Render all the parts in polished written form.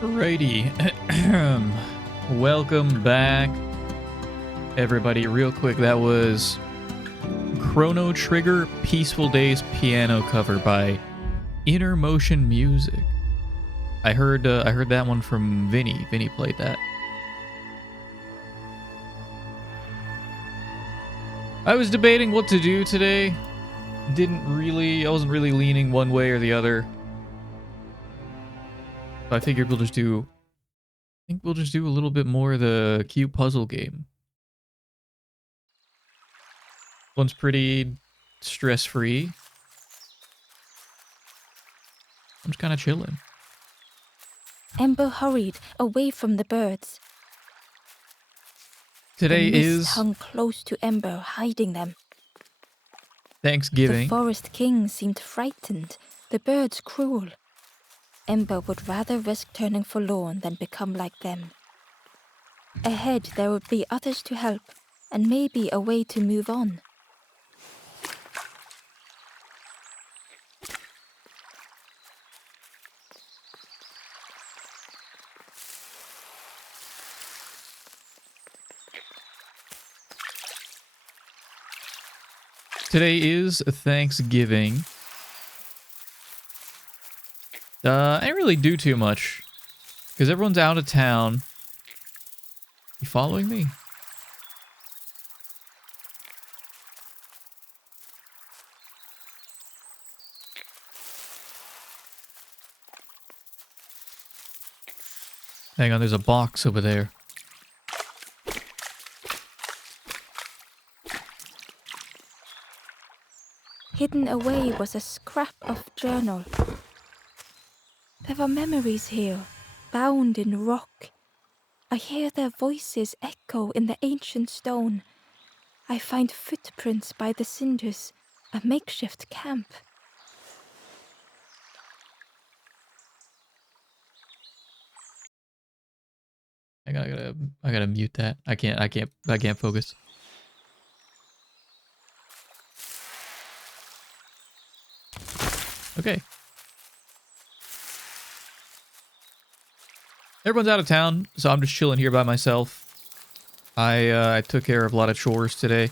Alrighty. Welcome back, everybody. Real quick, that was Chrono Trigger Peaceful Days piano cover by Inner Motion Music. I heard that one from Vinny. Vinny played that. I was debating what to do today. I wasn't really leaning one way or the other. I figured we'll just do a little bit more of the cute puzzle game. One's pretty stress-free. I'm just kind of chilling. Ember hurried away from the birds. Today the mist is hung close to Ember, hiding them. Thanksgiving. The forest king seemed frightened, the birds cruel. Ember would rather risk turning forlorn than become like them. Ahead there would be others to help, and maybe a way to move on. Today is Thanksgiving. I didn't really do too much because everyone's out of town. You following me? Hang on, there's a box over there. Hidden away was a scrap of journal. There were memories here, bound in rock. I hear their voices echo in the ancient stone. I find footprints by the cinders, a makeshift camp. I gotta mute that. I can't focus. Okay. Everyone's out of town, so I'm just chilling here by myself. I took care of a lot of chores today.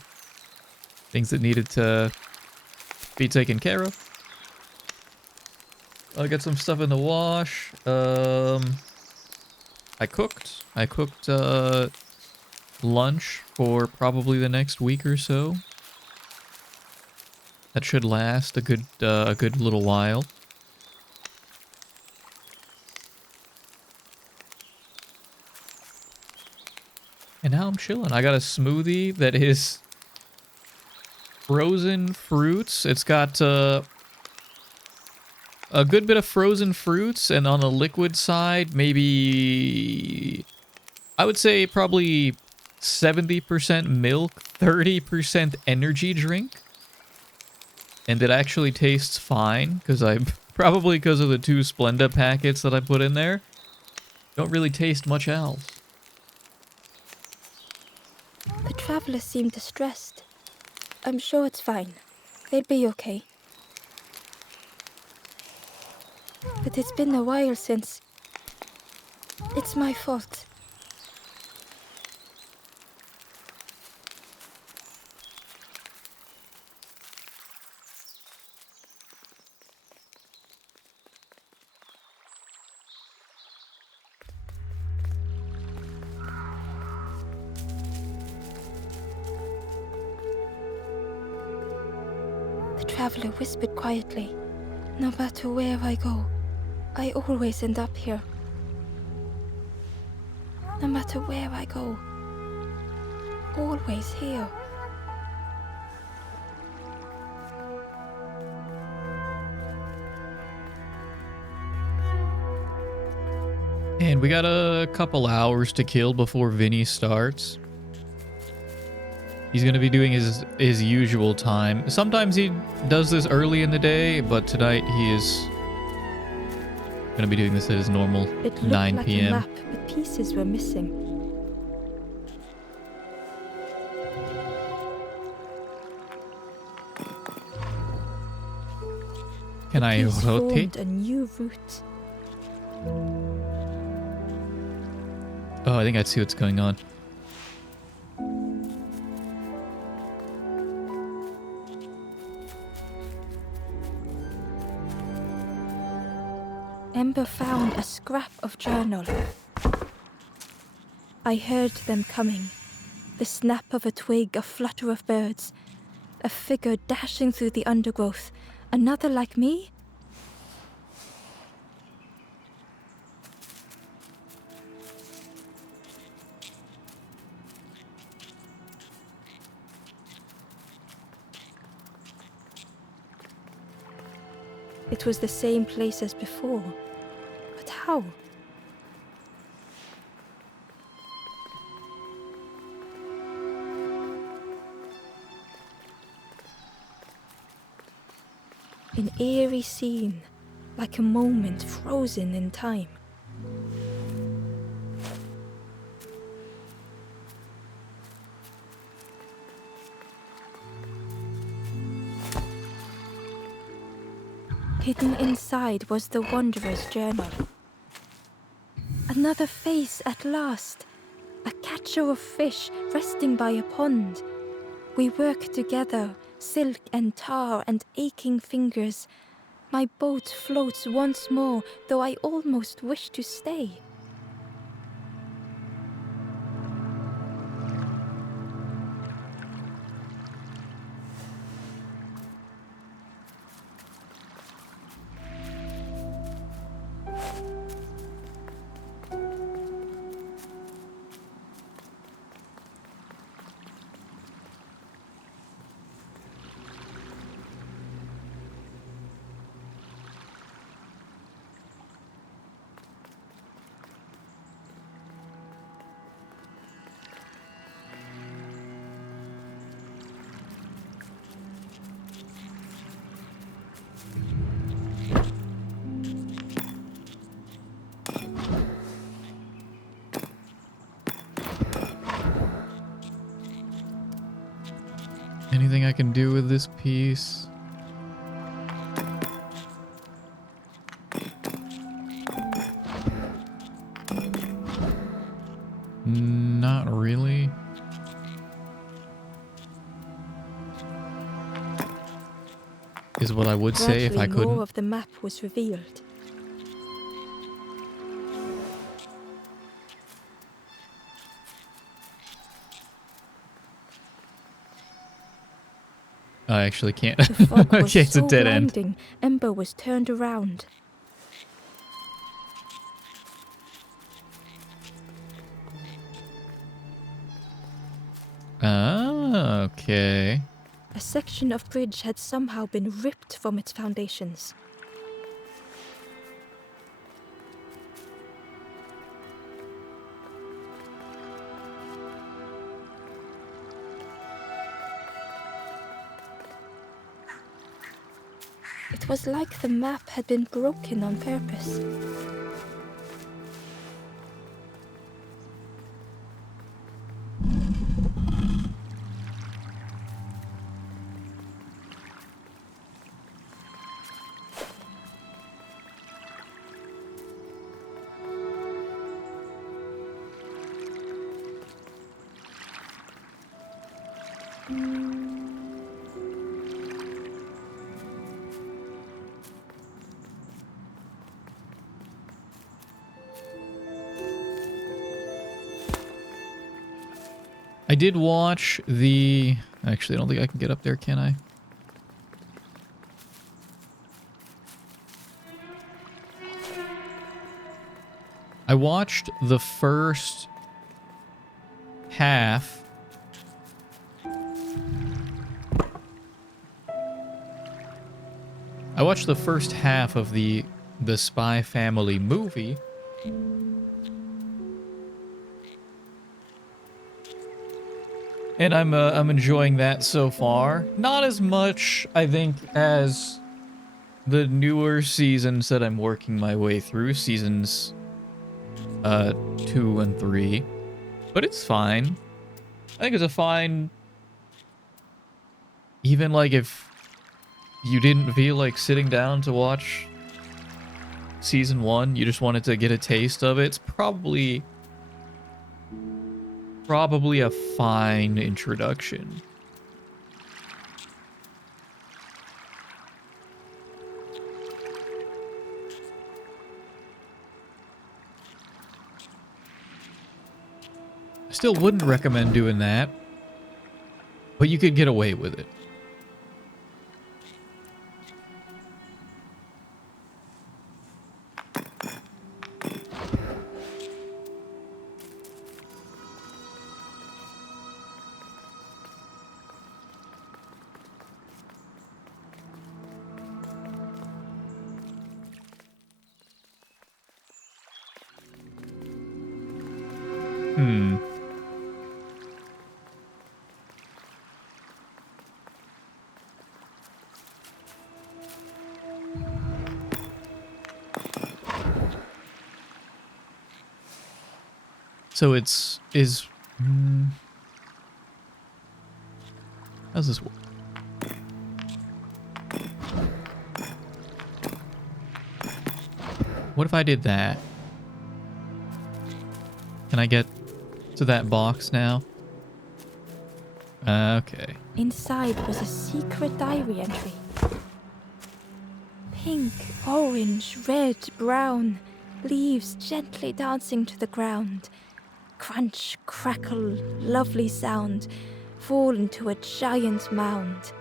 Things that needed to be taken care of. I got some stuff in the wash. I cooked lunch for probably the next week or so. That should last a good little while. And now I'm chilling. I got a smoothie that is frozen fruits. It's got a good bit of frozen fruits, and on the liquid side, maybe I would say probably 70% milk, 30% energy drink. And it actually tastes fine, because probably because of the 2 Splenda packets that I put in there. Don't really taste much else. The travelers seem distressed. I'm sure it's fine. They'll be okay. But it's been a while since... It's my fault. The traveler whispered quietly. No matter where I go, I always end up here. No matter where I go, always here. And we got a couple hours to kill before Vinny starts. He's going to be doing his usual time. Sometimes he does this early in the day, but tonight he is going to be doing this at his normal 9 p.m. It looked like a map, but pieces were missing. Can I Piece rotate? formed a new route. Oh, I think I see what's going on. Ember found a scrap of journal. I heard them coming. The snap of a twig, a flutter of birds. A figure dashing through the undergrowth. Another like me? It was the same place as before. But how? An eerie scene, like a moment frozen in time. Hidden inside was the Wanderer's journal. Another face at last. A catcher of fish resting by a pond. We work together, silk and tar and aching fingers. My boat floats once more, though I almost wish to stay. Anything I can do with this piece? Not really. Is what I would say if I Gradually, couldn't. more of the map was revealed. I actually can't. The fog was Okay, it's a so dead end. blinding, Ember was turned around. Ah, okay. A section of bridge had somehow been ripped from its foundations. It was like the map had been broken on purpose. I did watch the... Actually, I don't think I can get up there, can I? I watched the first half. I watched the first half of the Spy Family movie. And I'm enjoying that so far. Not as much, I think, as the newer seasons that I'm working my way through, seasons 2 and 3. But it's fine. I think it's a fine... Even like if you didn't feel like sitting down to watch season 1, you just wanted to get a taste of it, it's probably probably a fine introduction. I still wouldn't recommend doing that, but you could get away with it. So how's this work? What if I did that? Can I get to that box now? Okay. Inside was a secret diary entry. Pink, orange, red, brown, leaves gently dancing to the ground. Crunch, crackle, lovely sound, fall into a giant mound.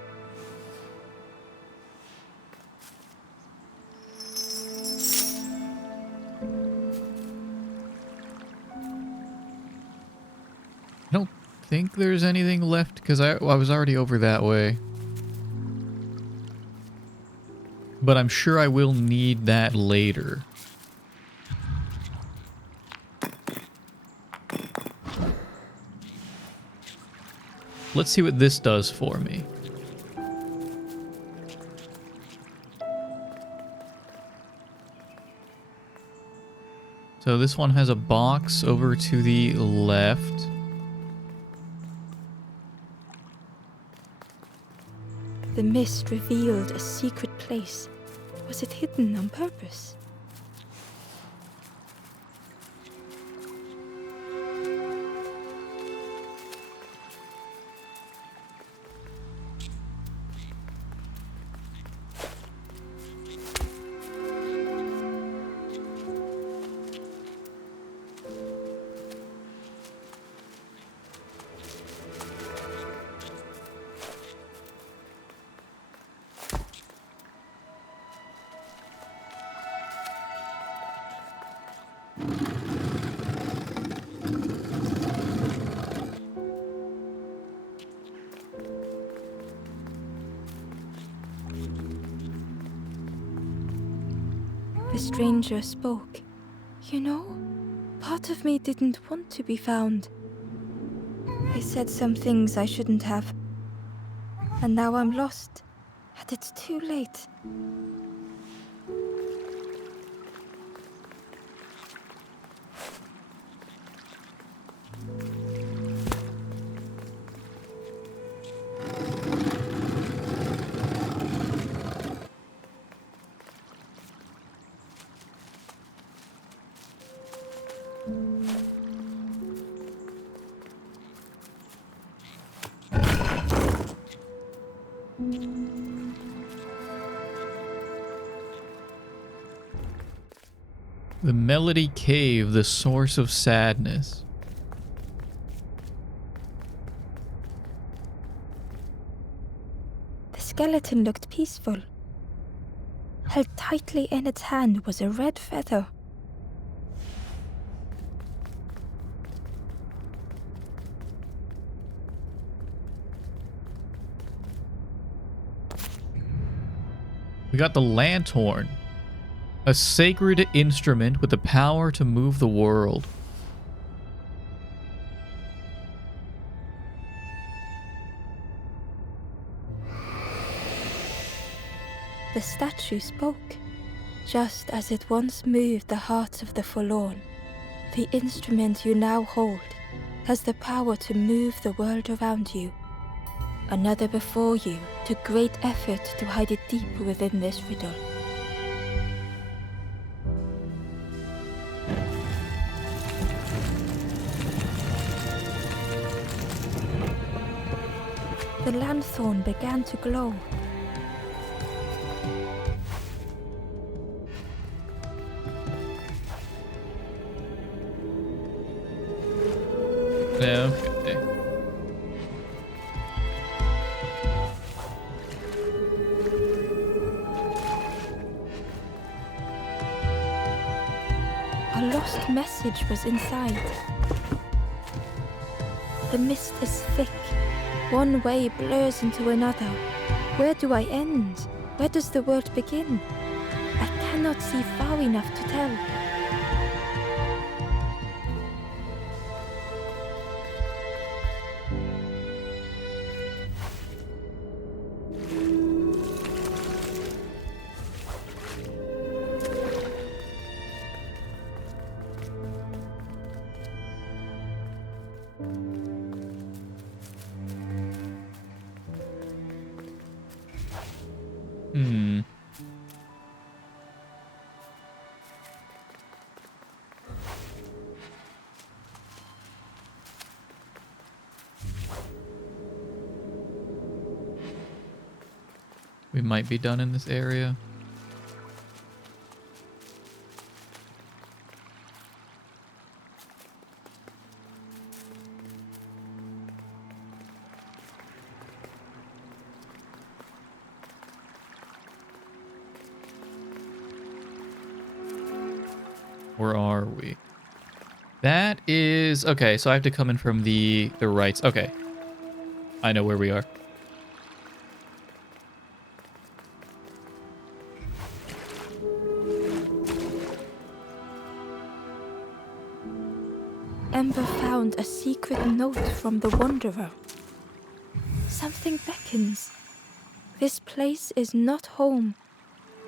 I don't think there's anything left because I was already over that way. But I'm sure I will need that later. Let's see what this does for me. So this one has a box over to the left. The mist revealed a secret place. Was it hidden on purpose? The stranger spoke. You know, part of me didn't want to be found. I said some things I shouldn't have. And now I'm lost. And it's too late. The Melody Cave, the source of sadness. The skeleton looked peaceful. Held tightly in its hand was a red feather. We got the Lanthorn, a sacred instrument with the power to move the world. The statue spoke, just as it once moved the hearts of the forlorn. The instrument you now hold has the power to move the world around you. Another before you took great effort to hide it deep within this riddle. lanthorn began to glow. Okay. A lost message was inside. The mist is thick. One way blurs into another. Where do I end? Where does the world begin? I cannot see far enough to tell. We might be done in this area. Where are we? That is... Okay, so I have to come in from the right. Okay. I know where we are. Ember found a secret note from the Wanderer. Something beckons. This place is not home.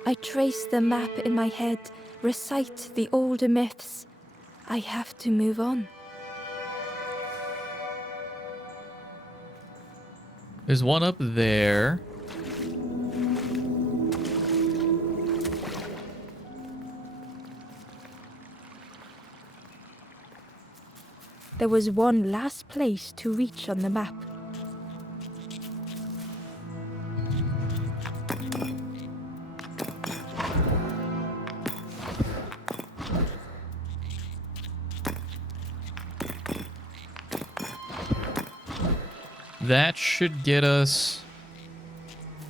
I trace the map in my head, recite the older myths. I have to move on. There's one up there. There was one last place to reach on the map. That should get us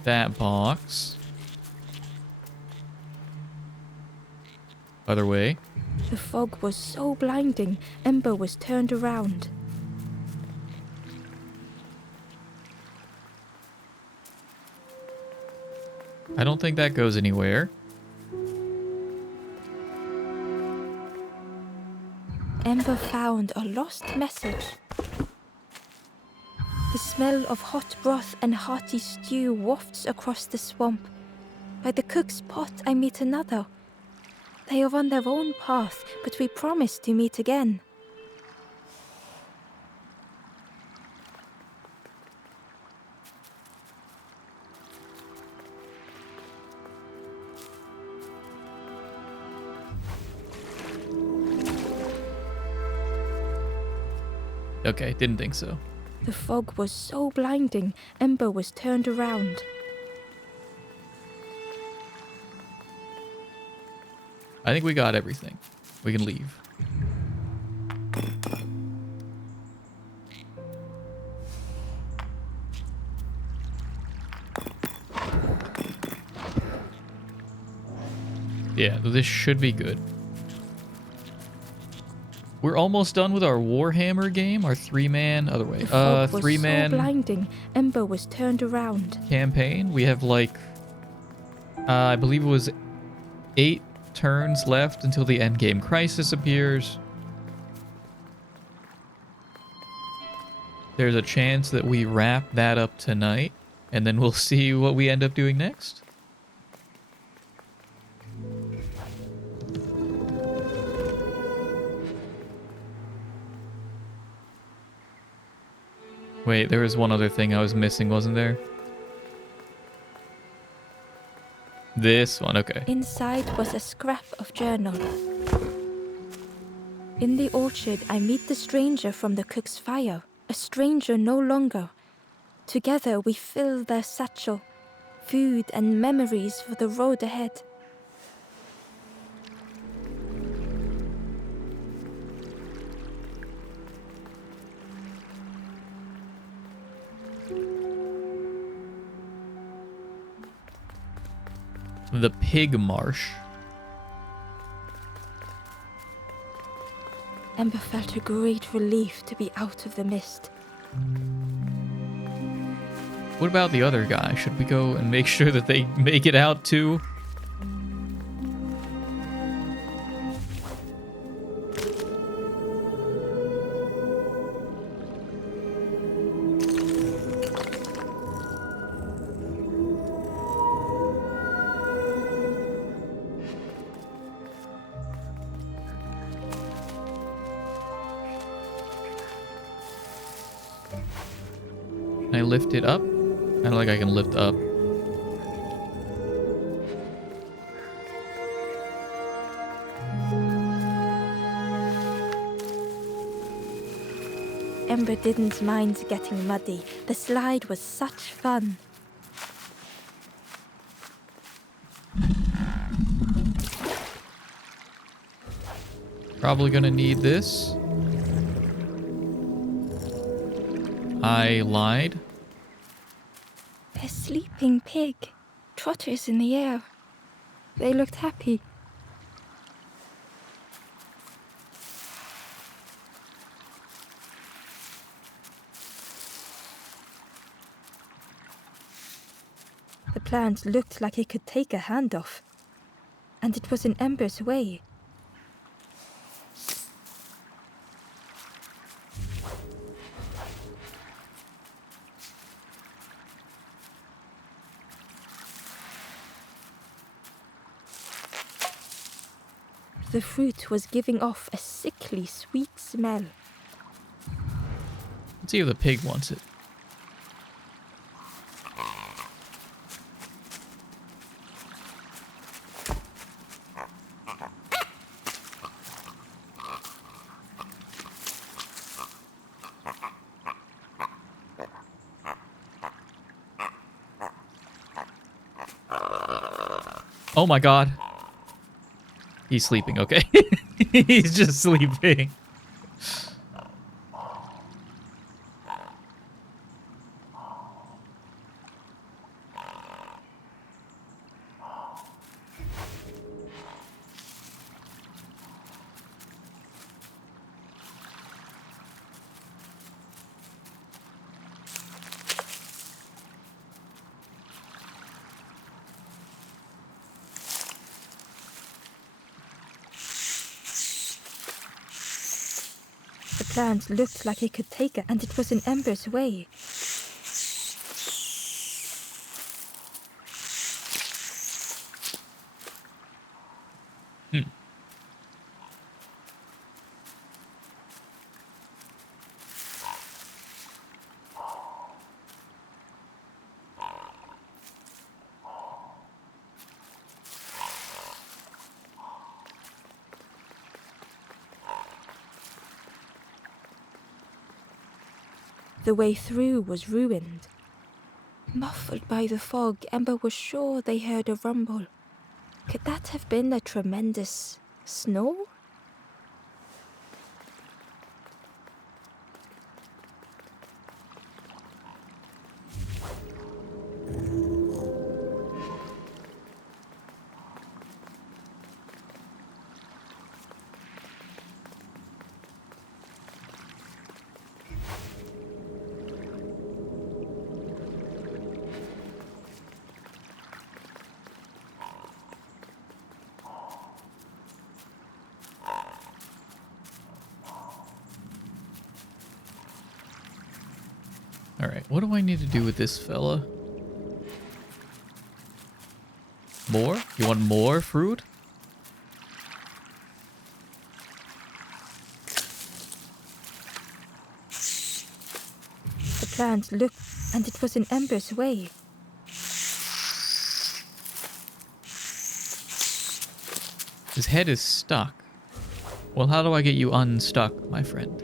that box. Other way. The fog was so blinding, Ember was turned around. I don't think that goes anywhere. Ember found a lost message. The smell of hot broth and hearty stew wafts across the swamp. By the cook's pot I meet another. They are on their own path, but we promise to meet again. Okay, didn't think so. The fog was so blinding, Ember was turned around. I think we got everything. We can leave. Yeah, this should be good. We're almost done with our Warhammer game, our three-man, other way. The fog was Three-man so blinding, Ember was turned around. campaign. We have like, I believe it was 8 turns left until the endgame crisis appears. There's a chance that we wrap that up tonight, and then we'll see what we end up doing next. Wait, there was one other thing I was missing, wasn't there? This one, okay. Inside was a scrap of journal. In the orchard, I meet the stranger from the cook's fire. A stranger no longer. Together we fill their satchel, food and memories for the road ahead. The Pig Marsh. Ember felt a great relief to be out of the mist. What about the other guy? Should we go and make sure that they make it out too? Can I lift it up? I don't think I can lift up. Ember didn't mind getting muddy. The slide was such fun. Probably gonna need this. I lied. A sleeping pig. Trotters in the air. They looked happy. The plant looked like it could take a hand off. And it was in Ember's way. The fruit was giving off a sickly sweet smell. Let's see if the pig wants it. Oh my god. He's sleeping, okay. He's just sleeping. The plant looked like it could take it, and it was in Ember's way. The way through was ruined. Muffled by the fog, Ember was sure they heard a rumble. Could that have been a tremendous snow? Alright, what do I need to do with this fella? More? You want more fruit? The plant looked, and it was in Ember's way. His head is stuck. Well, how do I get you unstuck, my friend?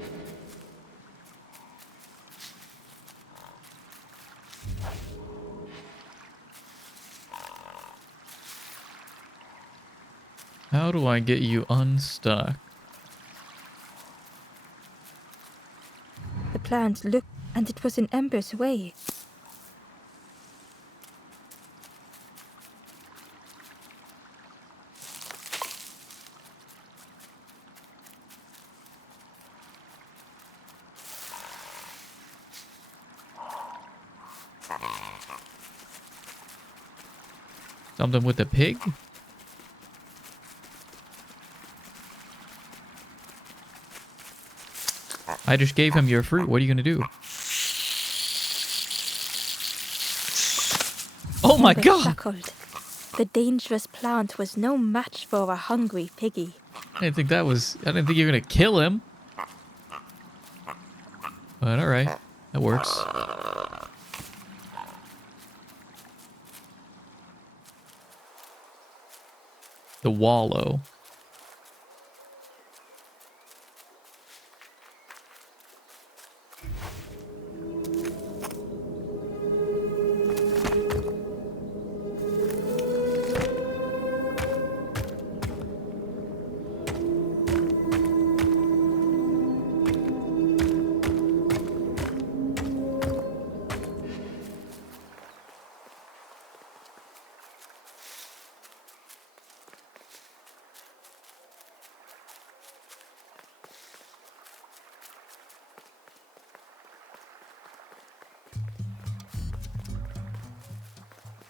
How do I get you unstuck? The plant looked, and it was in Ember's way. Something with the pig? I just gave him your fruit. What are you gonna do? Oh my Ember god! chuckled. The dangerous plant was no match for a hungry piggy. I didn't think you were gonna kill him. But alright. That works. The wallow.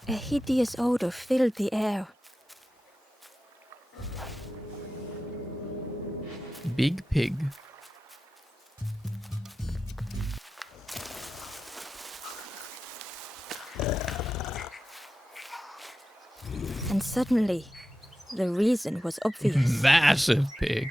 A hideous odor filled the air. Big pig. And suddenly, the reason was obvious. Massive pig.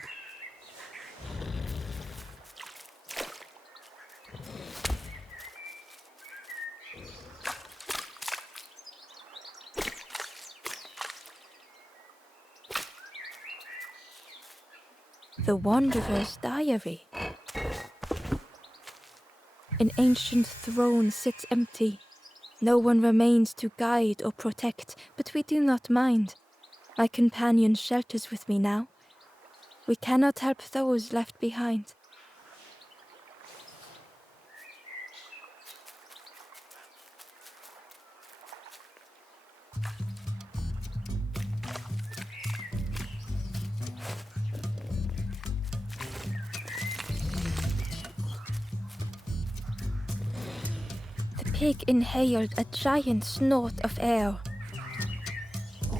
The Wanderer's Diary. An ancient throne sits empty. No one remains to guide or protect, but we do not mind. My companion shelters with me now. We cannot help those left behind. The pig inhaled a giant snort of air.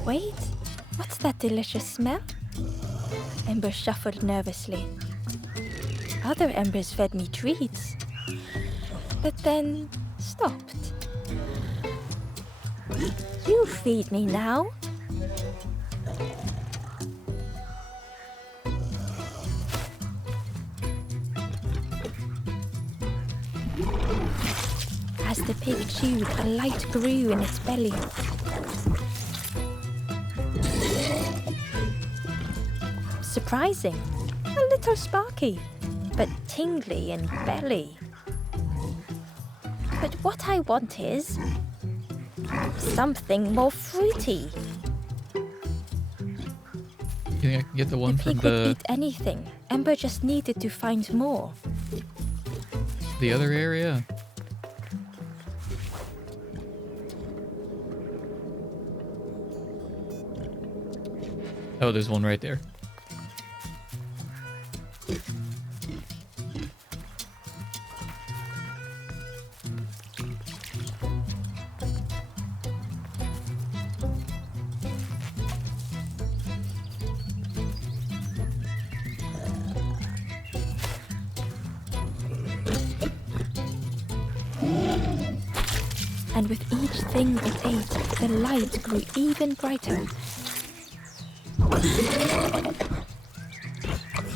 Wait, what's that delicious smell? Ember shuffled nervously. Other embers fed me treats, but then stopped. You feed me now. As the pig chewed, a light grew in its belly. Surprising, a little sparky, but tingly in belly. But what I want is something more fruity. You think I can get the one The from pig would eat anything. Ember just needed to find more. the other area? Oh, there's one right there. And with each thing it ate, the light grew even brighter.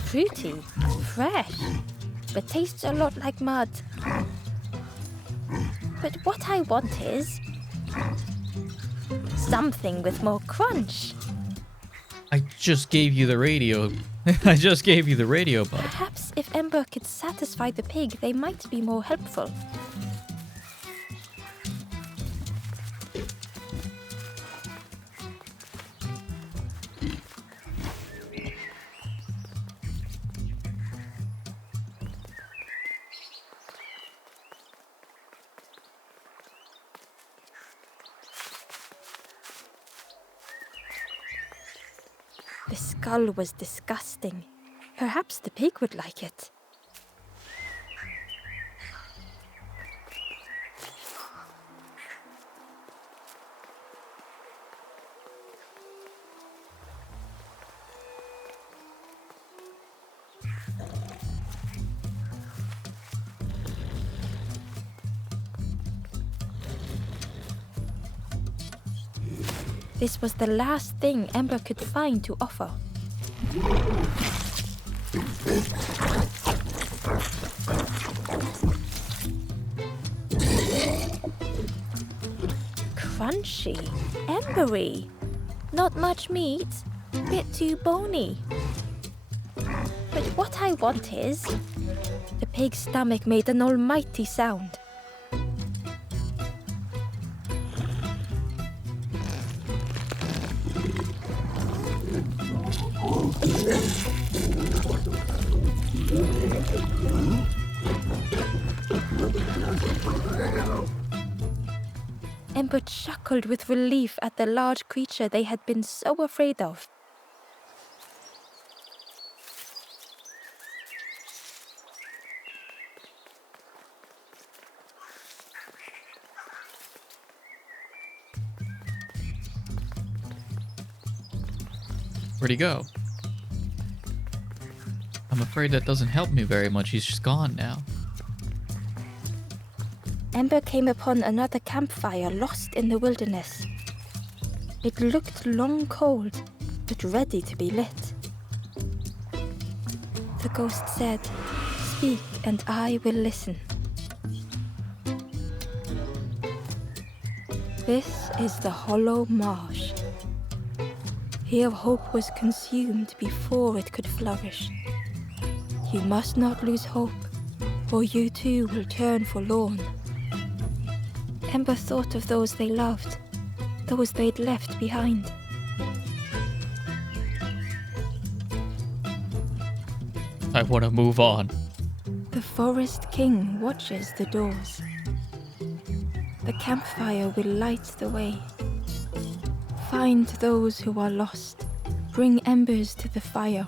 Fruity, fresh, but tastes a lot like mud. But what I want is something with more crunch. I just gave you the radio. I just gave you the radio bud. Perhaps if Ember could satisfy the pig, they might be more helpful. The skull was disgusting. Perhaps the pig would like it. This was the last thing Ember could find to offer. Crunchy, embery, not much meat, bit too bony. But what I want is... The pig's stomach made an almighty sound. Ember chuckled with relief at the large creature they had been so afraid of. Where'd he go? I'm afraid that doesn't help me very much. He's just gone now. Ember came upon another campfire lost in the wilderness. It looked long cold, but ready to be lit. The ghost said, "Speak and I will listen." This is the Hollow Marsh. Here hope was consumed before it could flourish. You must not lose hope, or you too will turn forlorn. Ember thought of those they loved, those they'd left behind. I want to move on. The Forest King watches the doors. The campfire will light the way. Find those who are lost. Bring embers to the fire.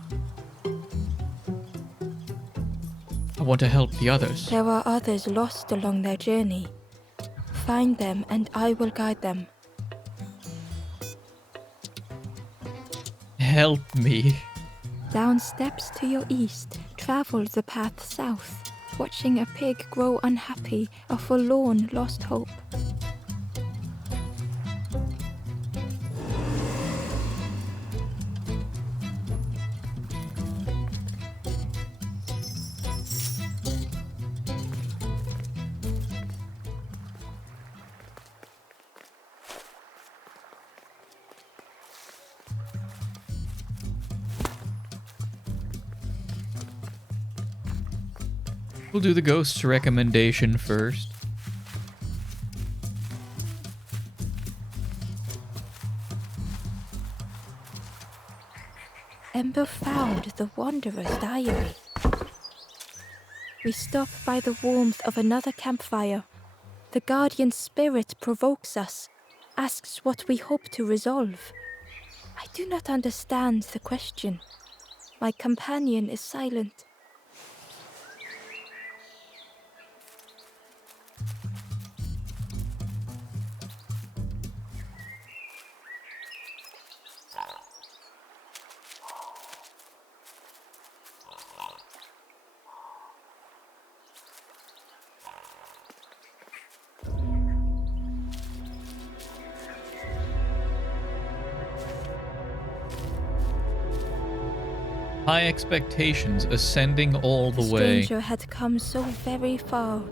I want to help the others. There are others lost along their journey. Find them and I will guide them. Help me. Down steps to your east, travel the path south, watching a pig grow unhappy, a forlorn lost hope. We'll do the ghost's recommendation first. Ember found the Wanderer's diary. We stop by the warmth of another campfire. The guardian spirit provokes us, asks what we hope to resolve. I do not understand the question. My companion is silent. High expectations ascending all the The way. stranger had come so very far.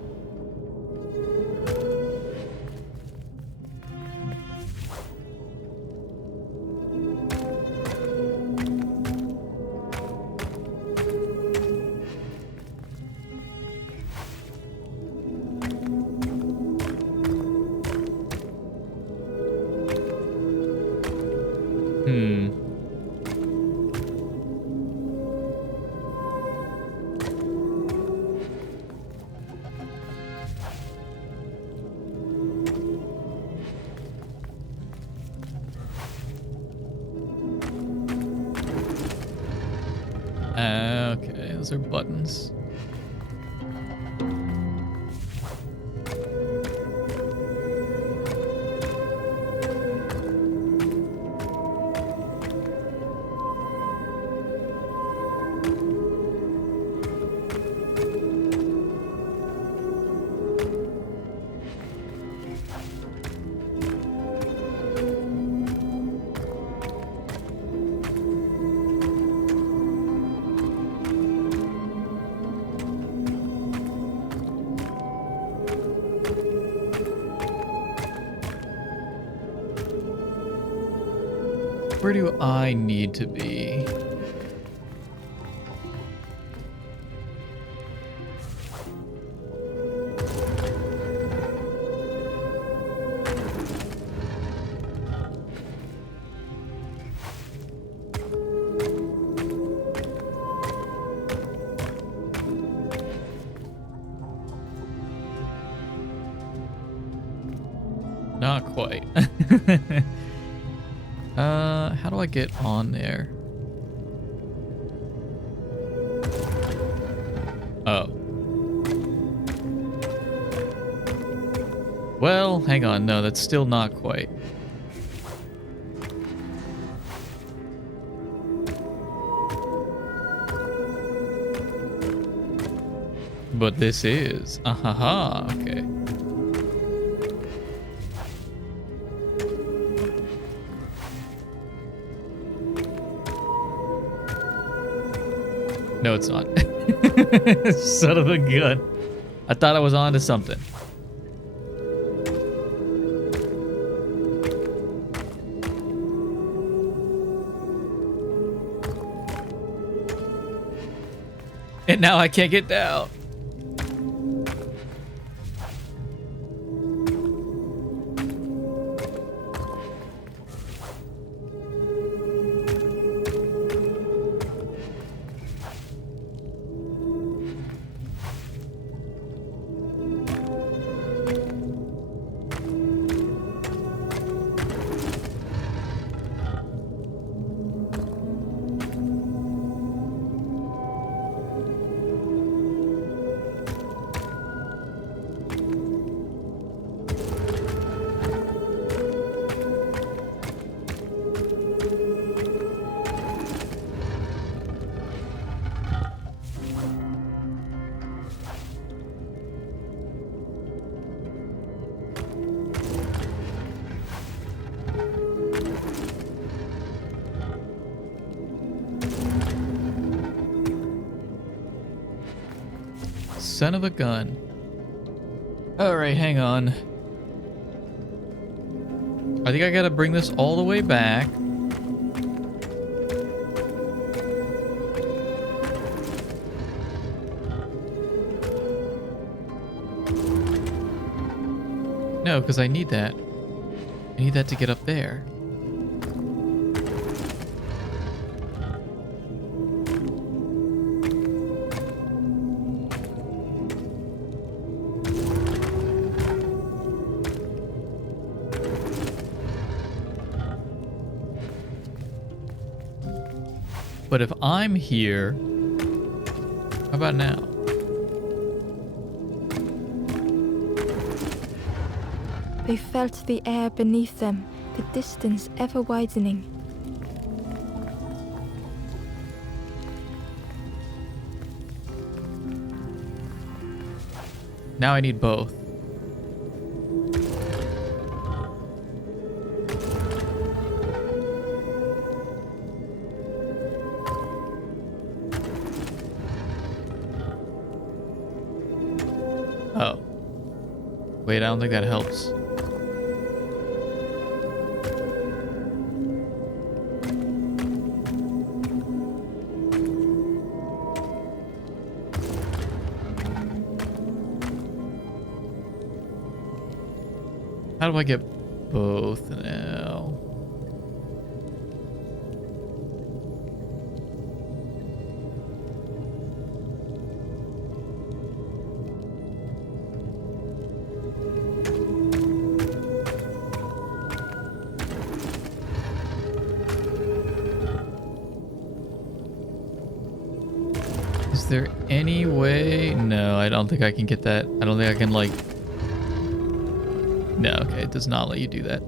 Okay, those are buttons. Where do I need to be? Not quite. How do I get on there? Oh. Well, hang on. No, that's still not quite. But this is. Ahaha. Okay. No, it's not. Son of a gun. I thought I was onto something. And now I can't get down. Son of a gun. Alright, hang on. I think I gotta bring this all the way back. No, because I need that. I need that to get up there. But if I'm here, how about now? They felt the air beneath them, the distance ever widening. Now I need both. Oh. Wait, I don't think that helps. How do I get both now? Is there any way? No, I don't think I can get that. I don't think I can, like... No, okay, it does not let you do that.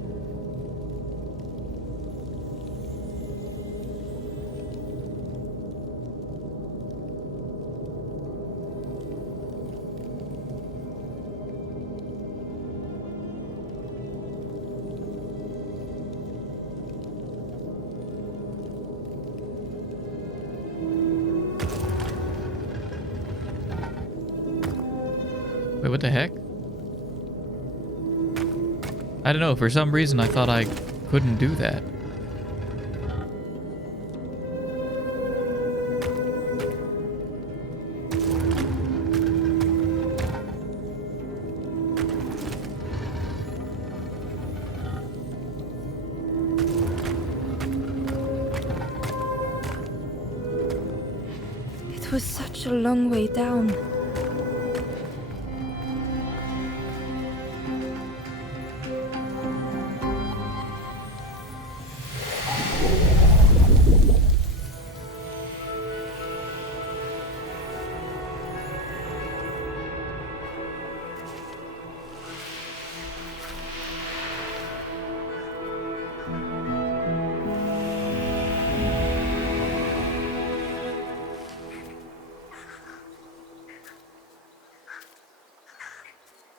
Wait, what the heck? I don't know, for some reason I thought I couldn't do that. It was such a long way down.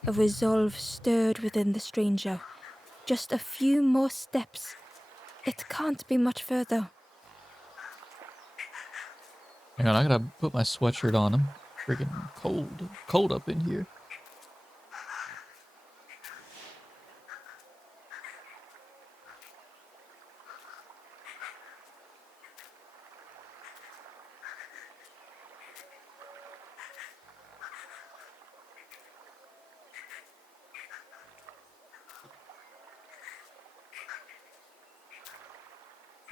A resolve stirred within the stranger. Just a few more steps. It can't be much further. Hang on, I gotta put my sweatshirt on. I'm freaking cold. Cold up in here.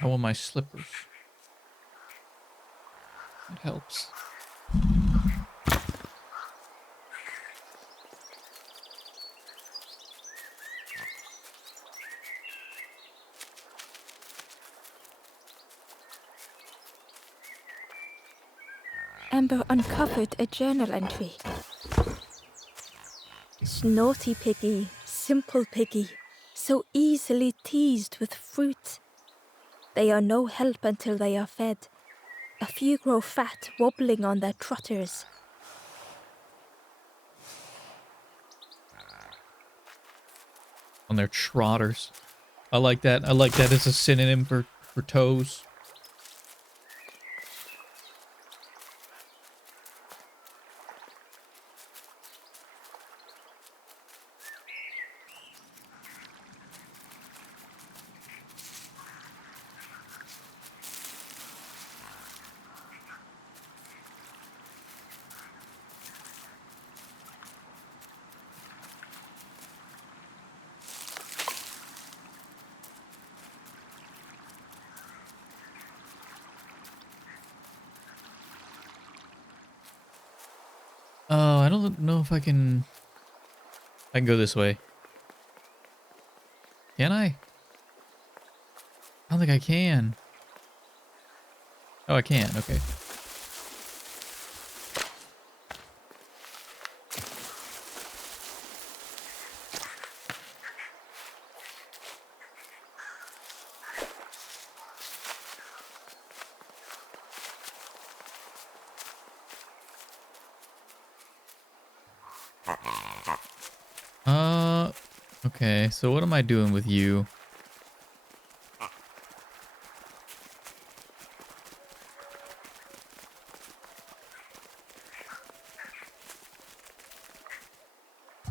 I want my slippers. It helps. Amber uncovered a journal entry. Naughty piggy, simple piggy, so easily teased with fruit. They are no help until they are fed. A few grow fat, wobbling on their trotters. On their trotters. I like that. I like that as a synonym for toes. Oh, I don't know if I can go this way. Can I? I don't think I can. Oh, I can. Okay. Okay, so what am I doing with you?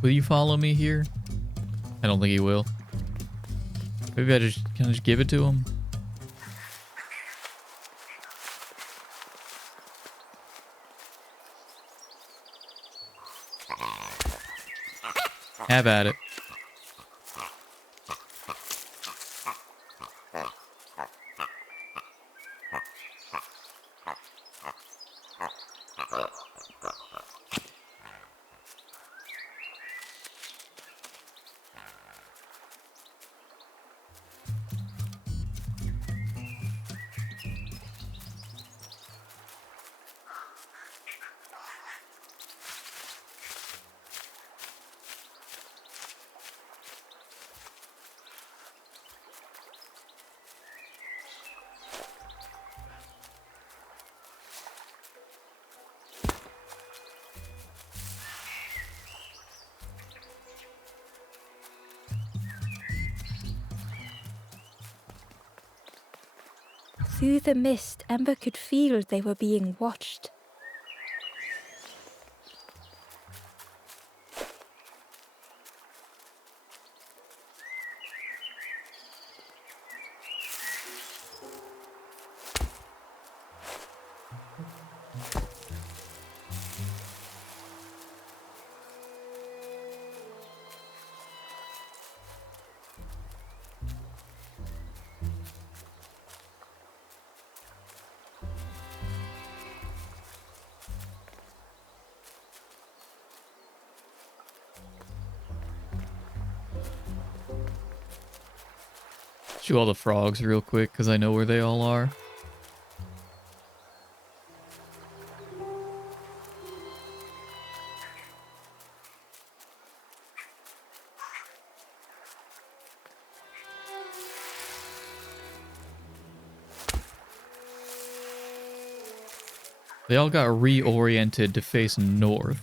Will you follow me here? I don't think he will. Maybe can I just give it to him? Have at it. Through the mist, Ember could feel they were being watched. Do all the frogs real quick because I know where they all are. They all got reoriented to face north.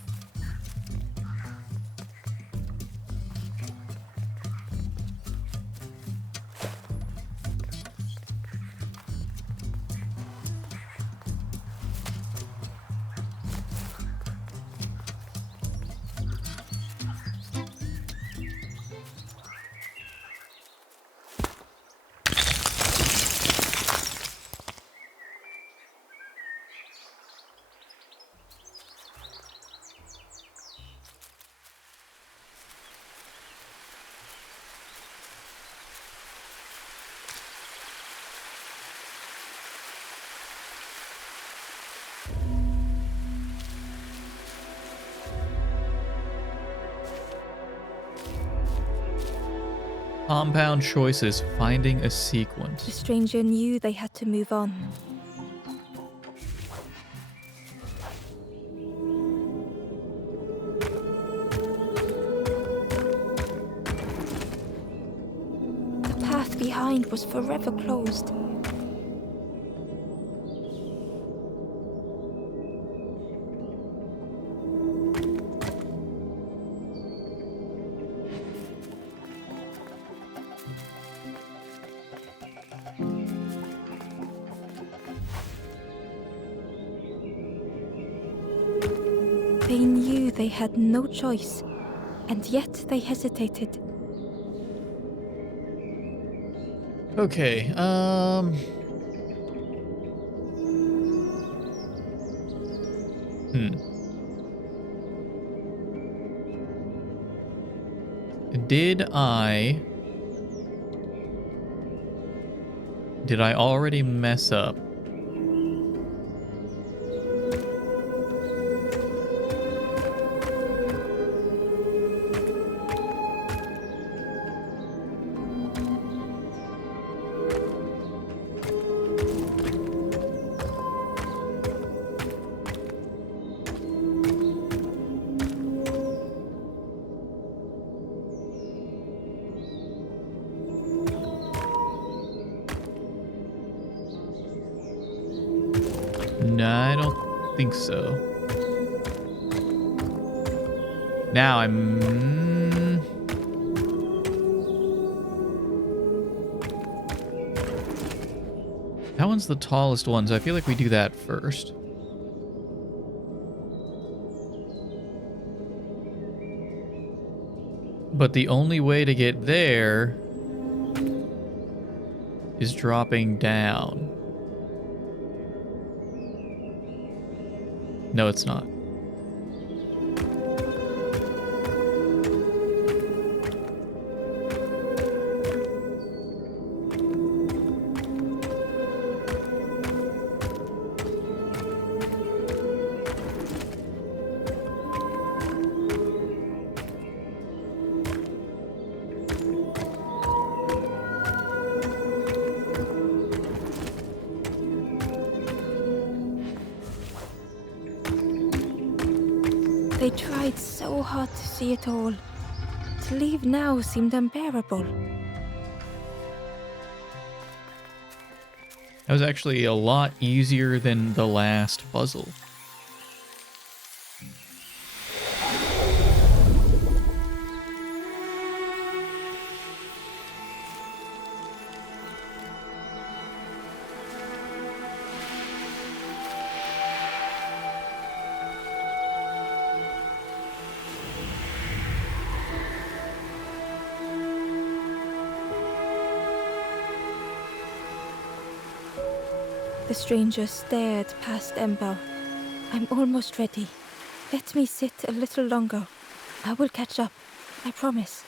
Compound choices, finding a sequence. The stranger knew they had to move on. The path behind was forever closed. They knew they had no choice, and yet they hesitated. Okay, Did I already mess up? No, I don't think so. Now I'm... That one's the tallest one, so I feel like we do that first. But the only way to get there is dropping down. No, it's not. They tried so hard to see it all. To leave now seemed unbearable. That was actually a lot easier than the last puzzle. The stranger stared past Ember. I'm almost ready. Let me sit a little longer. I will catch up. I promise.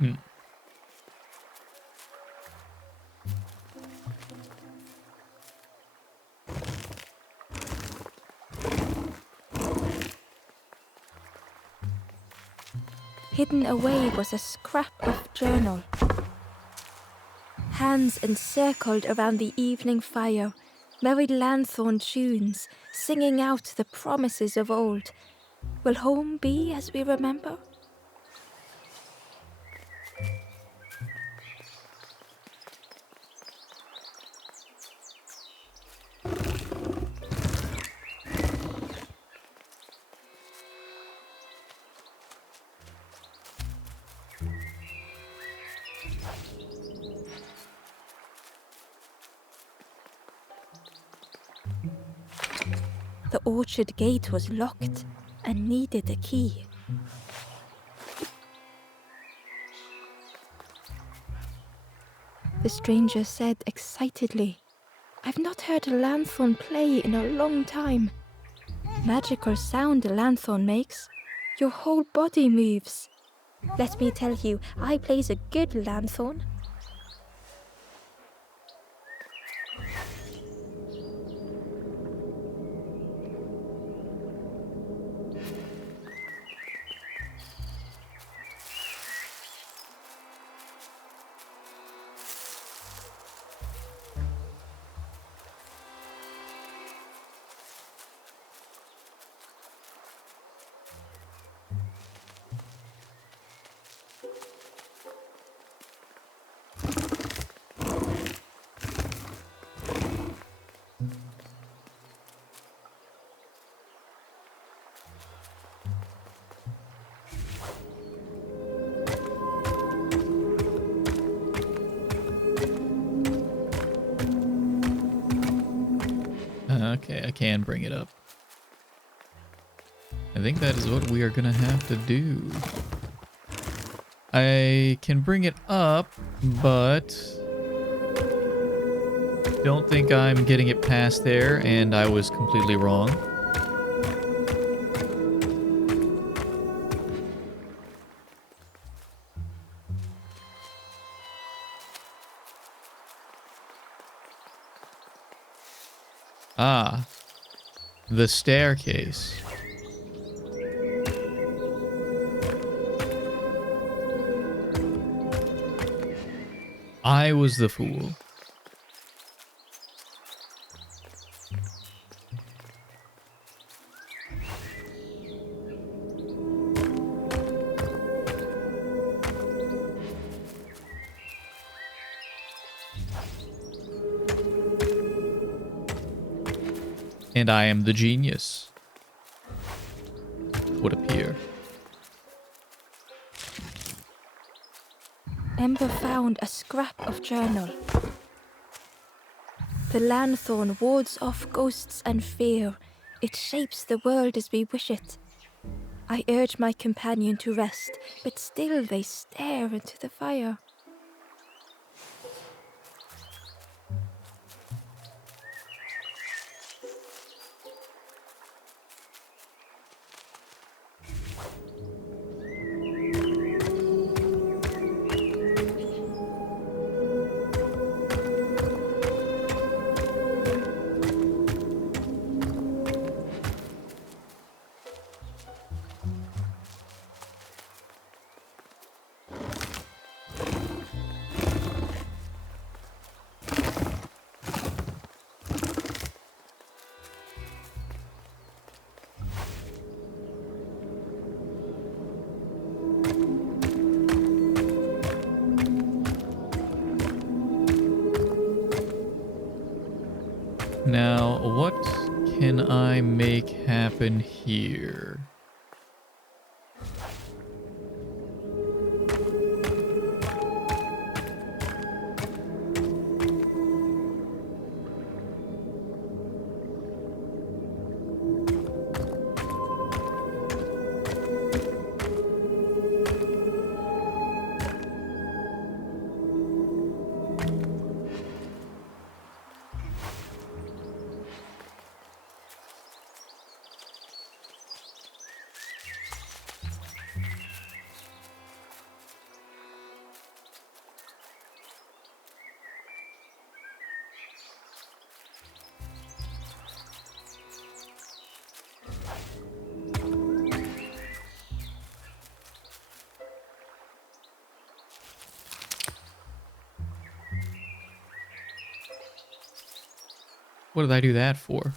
Hmm. Hidden away was a scrap of journal. Hands encircled around the evening fire, merry lanthorn tunes, singing out the promises of old. Will home be as we remember? The orchard gate was locked and needed a key. The stranger said excitedly, I've not heard a lanthorn play in a long time. Magical sound a lanthorn makes. Your whole body moves. Let me tell you, I plays a good lanthorn. Okay, I can bring it up. I think that is what we are gonna have to do. I can bring it up, but don't think I'm getting it past there, and I was completely wrong. Ah, the staircase. I was the fool. And I am the genius. Would appear. Ember found a scrap of journal. The lanthorn wards off ghosts and fear. It shapes the world as we wish it. I urge my companion to rest, but still they stare into the fire. Now, what can I make happen here? What did I do that for?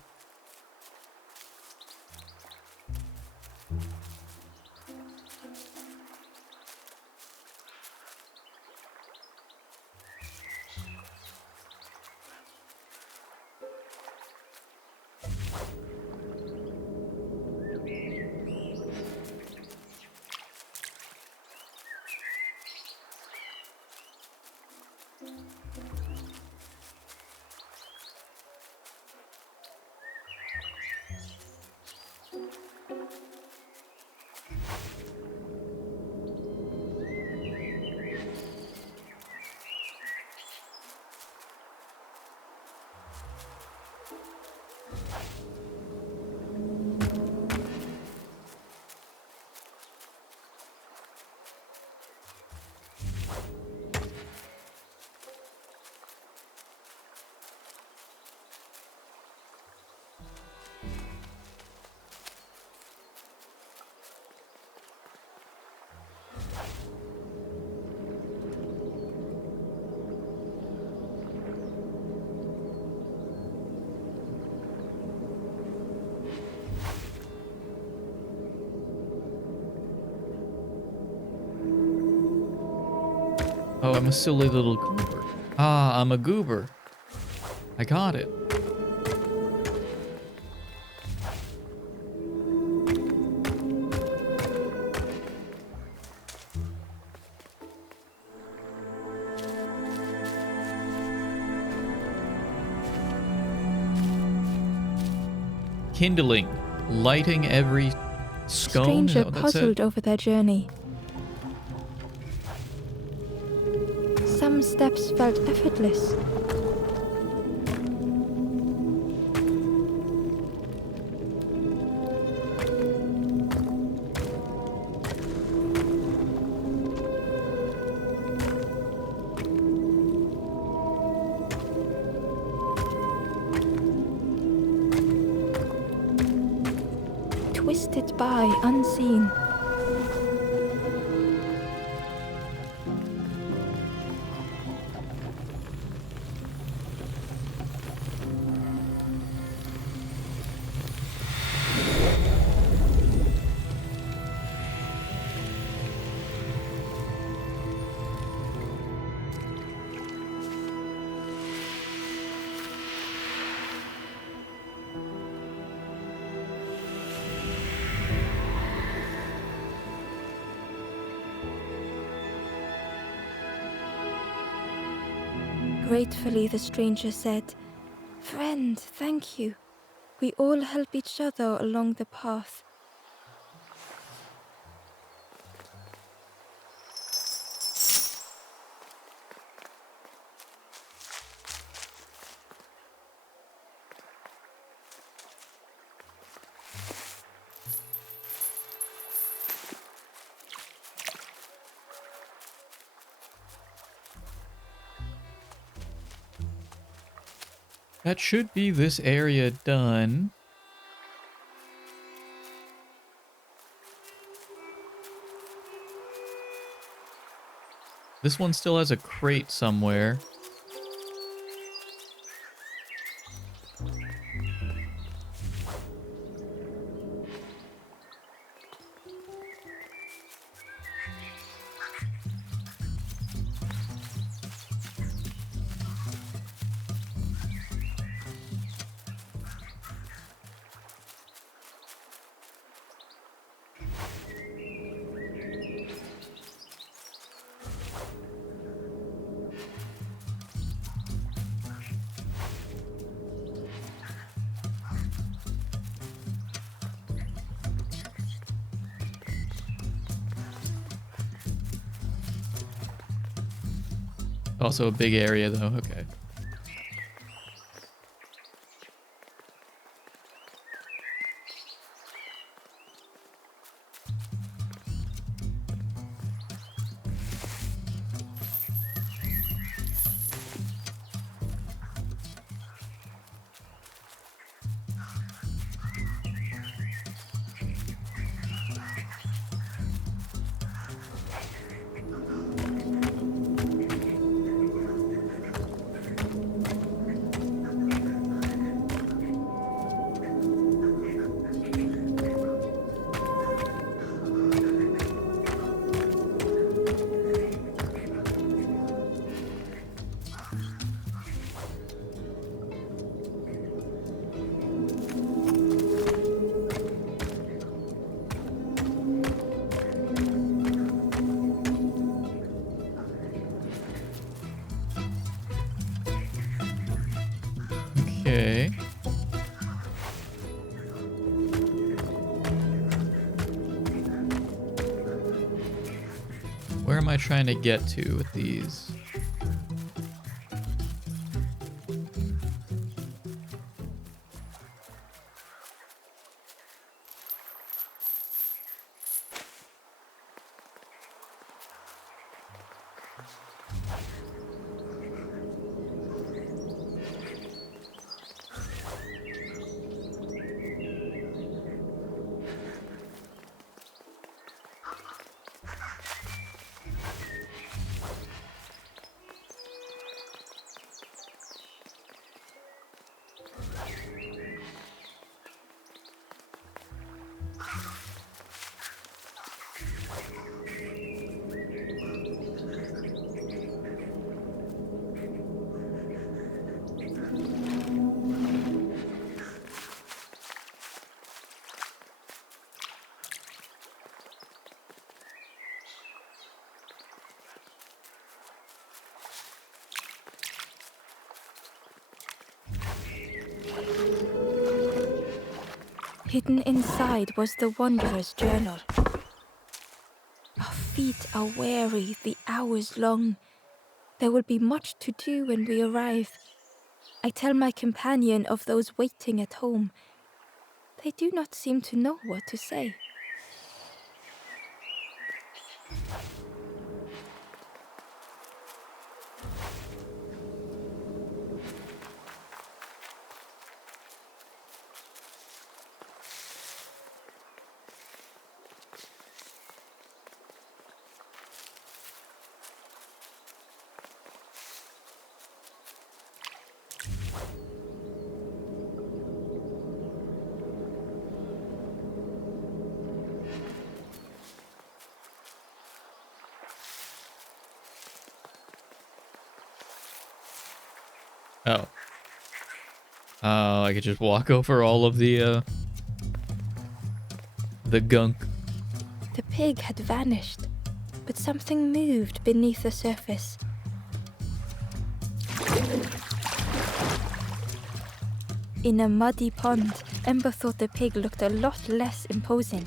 Oh, I'm a silly little goober. Ah, I'm a goober. I got it. Kindling. Lighting every scone. Is Stranger that what that said? puzzled over their journey. Some steps felt effortless. Twisted by unseen. Gratefully, the stranger said, "Friend, thank you. We all help each other along the path." That should be this area done. This one still has a crate somewhere. Also a big area though, okay. Okay. Where am I trying to get to with these? Hidden inside was the Wanderer's journal. Our feet are weary, the hours long. There will be much to do when we arrive. I tell my companion of those waiting at home. They do not seem to know what to say. Oh. Oh, I could just walk over all of the gunk. The pig had vanished, but something moved beneath the surface. In a muddy pond, Ember thought the pig looked a lot less imposing.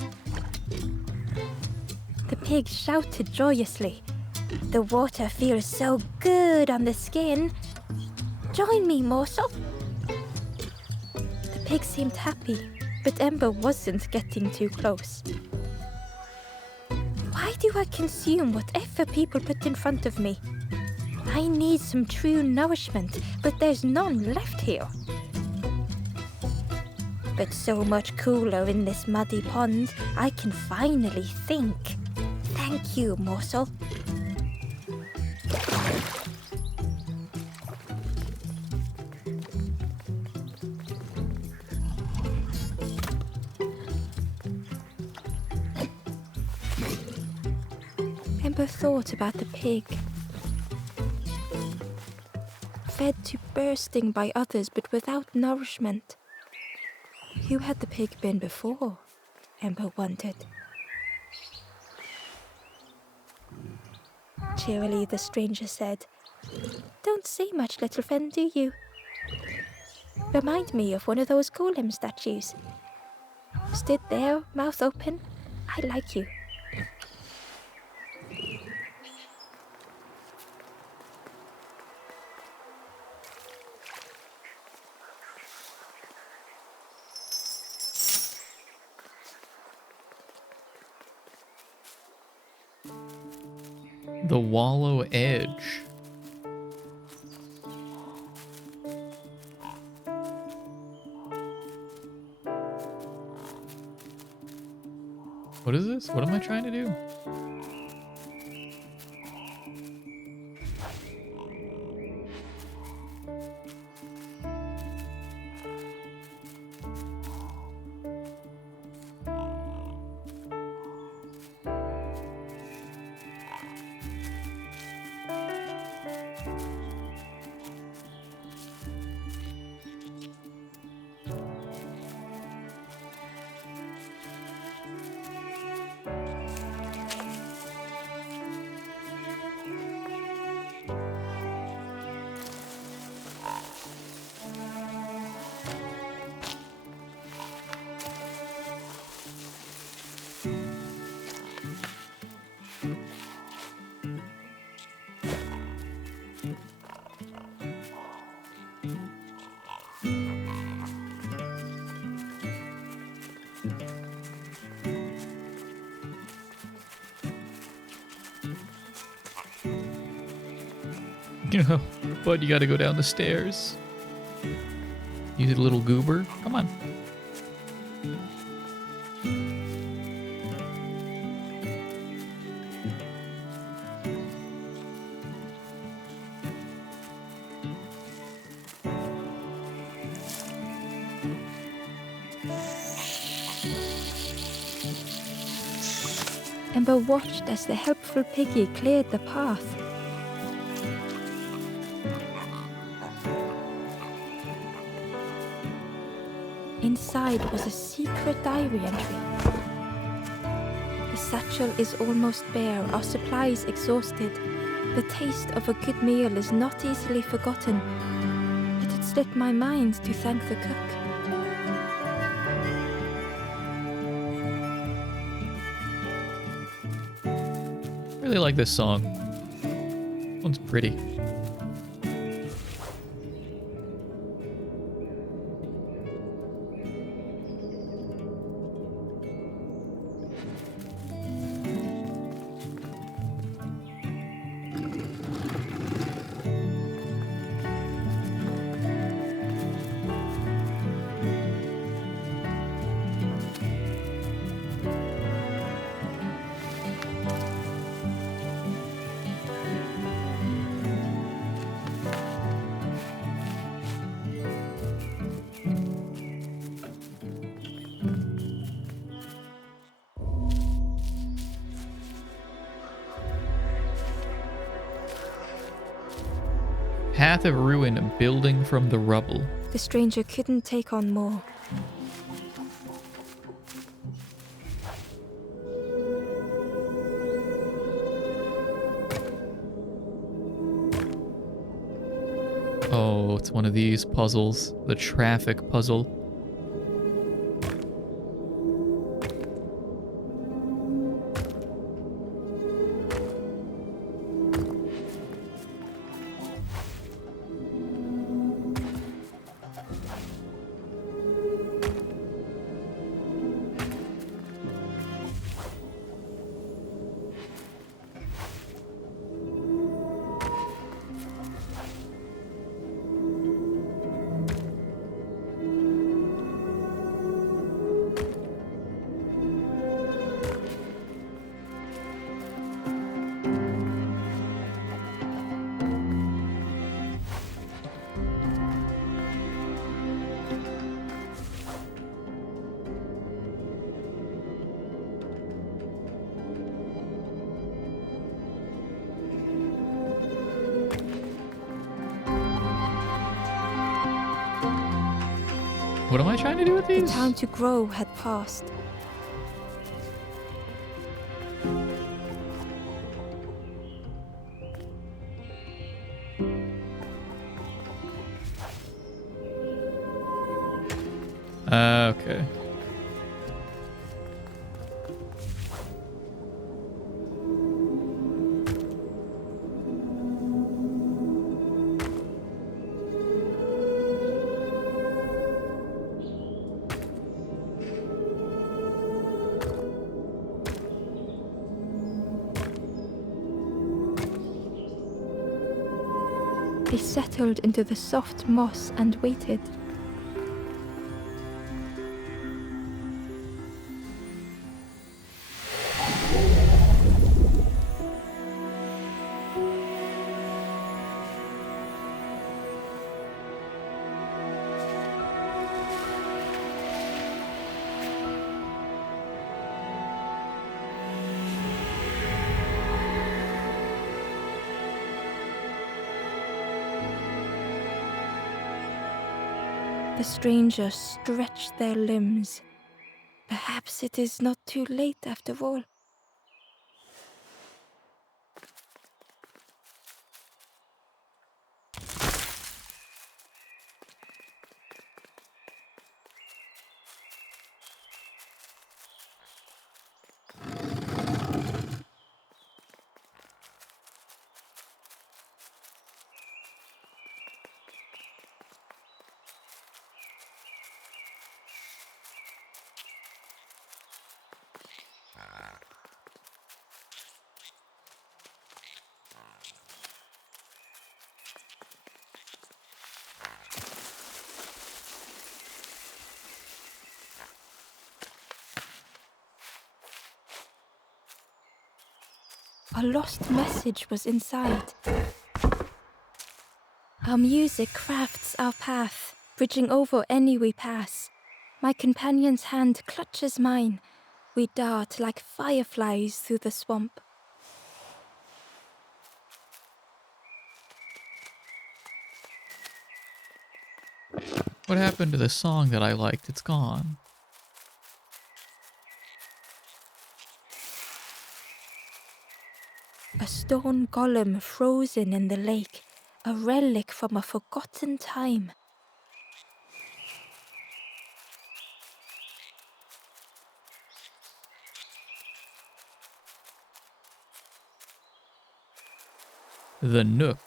The pig shouted joyously. "The water feels so good on the skin. Join me, morsel." The pig seemed happy, but Ember wasn't getting too close. Why do I consume whatever people put in front of me? I need some true nourishment, but there's none left here. But so much cooler in this muddy pond, I can finally think. Thank you, morsel. Ember thought about the pig. Fed to bursting by others, but without nourishment. Who had the pig been before? Ember wondered. Cheerily, the stranger said, "Don't say much, little friend, do you? Remind me of one of those golem statues. Stood there, mouth open. I like you." The Wallow Edge. What is this? What am I trying to do? You know, but you gotta go down the stairs. You little goober. Come on. Ember watched as the helpful piggy cleared the path. Inside was a secret diary entry. The satchel is almost bare, our supplies exhausted. The taste of a good meal is not easily forgotten, but it slipped my mind to thank the cook. I really like this song. One's pretty. Path of Ruin, building from the rubble. The stranger couldn't take on more. Oh, it's one of these puzzles. The traffic puzzle. What am I trying to do with The these? time to grow had passed. Okay. They settled into the soft moss and waited. The strangers stretched their limbs. Perhaps it is not too late after all. A lost message was inside. Our music crafts our path, bridging over any we pass. My companion's hand clutches mine. We dart like fireflies through the swamp. What happened to the song that I liked? It's gone. A stone golem frozen in the lake, a relic from a forgotten time. The Nook.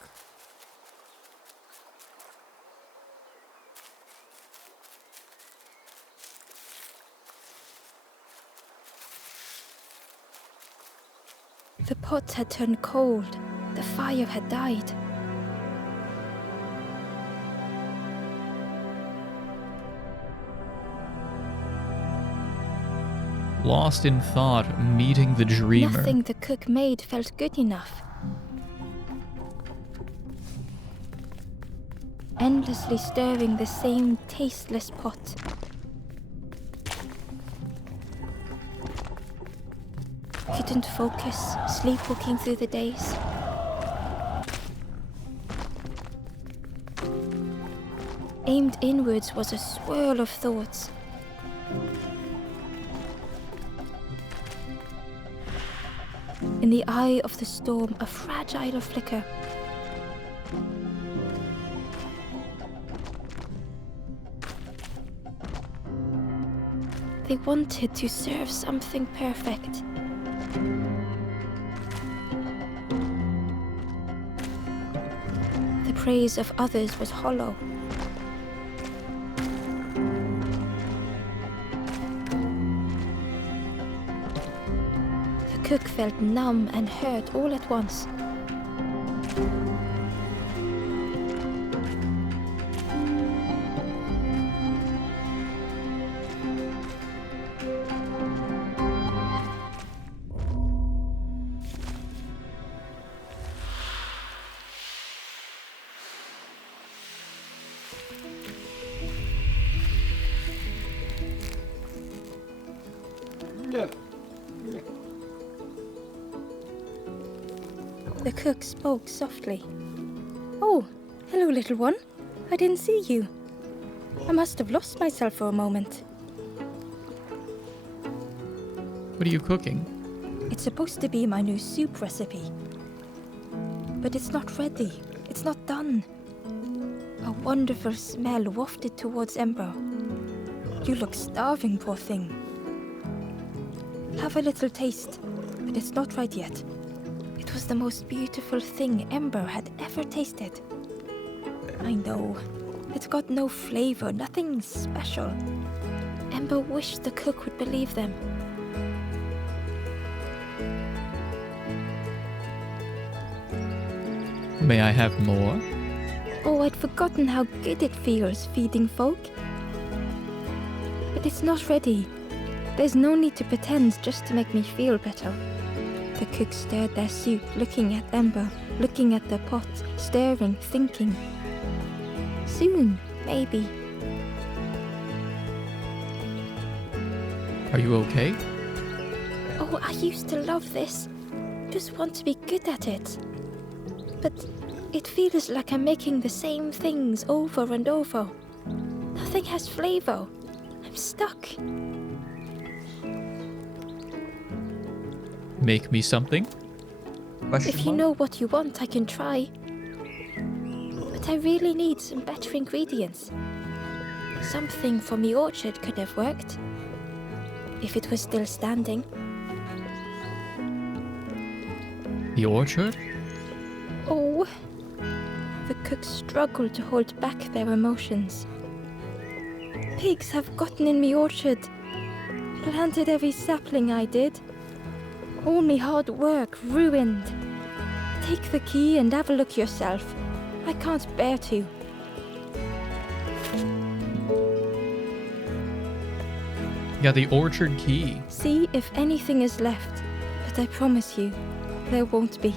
The pot had turned cold. The fire had died. Lost in thought, meeting the dreamer. Nothing the cook made felt good enough. Endlessly stirring the same tasteless pot. Couldn't focus, sleepwalking through the days. Aimed inwards was a swirl of thoughts. In the eye of the storm, a fragile flicker. They wanted to serve something perfect. The praise of others was hollow. The cook felt numb and hurt all at once. The cook spoke softly. "Oh, hello, little one. I didn't see you. I must have lost myself for a moment." What are you cooking? It's supposed to be my new soup recipe. But it's not ready. It's not done. A wonderful smell wafted towards Ember. "You look starving, poor thing. Have a little taste, but it's not right yet." It was the most beautiful thing Ember had ever tasted. I know. It's got no flavor, nothing special. Ember wished the cook would believe them. May I have more? Oh, I'd forgotten how good it feels feeding folk. But it's not ready. There's no need to pretend just to make me feel better. The cook stirred their soup, looking at Ember, looking at the pot, stirring, thinking. Soon, maybe. Are you okay? Oh, I used to love this. Just want to be good at it. But it feels like I'm making the same things over and over. Nothing has flavor. I'm stuck. Make me something? If you know what you want, I can try. But I really need some better ingredients. Something from the orchard could have worked. If it was still standing. The orchard? Oh. The cooks struggled to hold back their emotions. Pigs have gotten in me orchard. Planted every sapling I did. All me hard work ruined. Take the key and have a look yourself. I can't bear to. Yeah, the orchard key. See if anything is left, but I promise you, there won't be.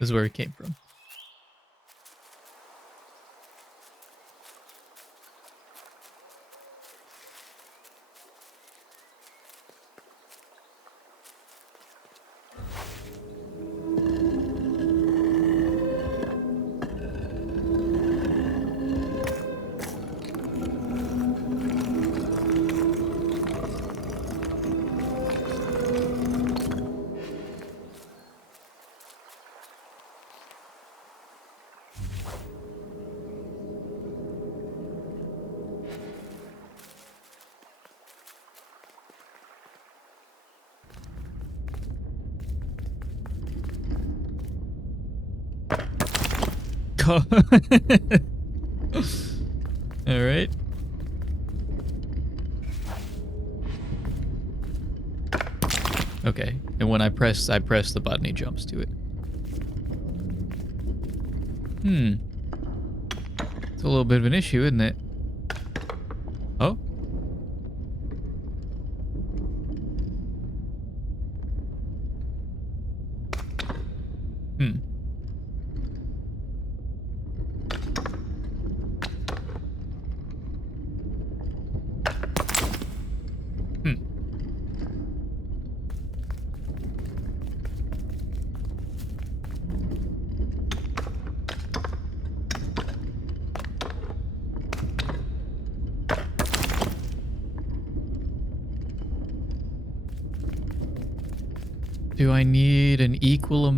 This is where it came from. All right. Okay, and when I press the button, he jumps to it. It's a little bit of an issue, isn't it? Oh? Do I need an equal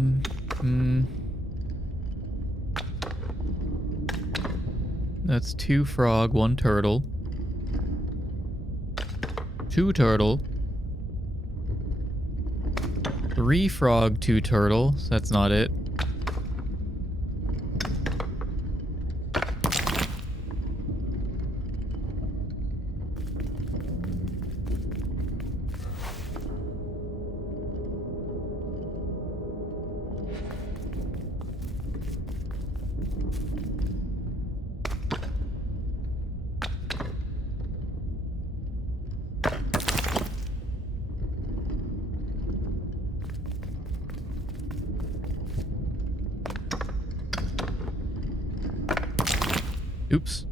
That's 2 frog, 1 turtle. 2 turtle. 3 frog, 2 turtle. So that's not it. Oops.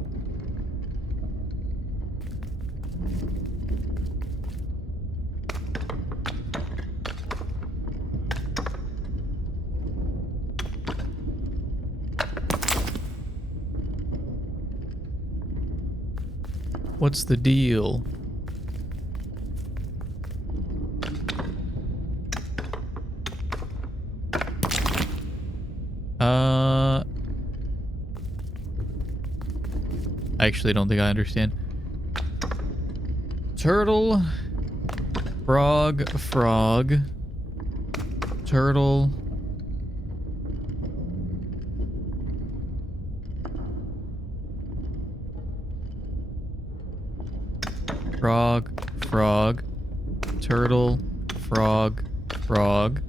What's the deal? I actually don't think I understand. Turtle, frog, frog, turtle, frog, frog, turtle, frog, frog.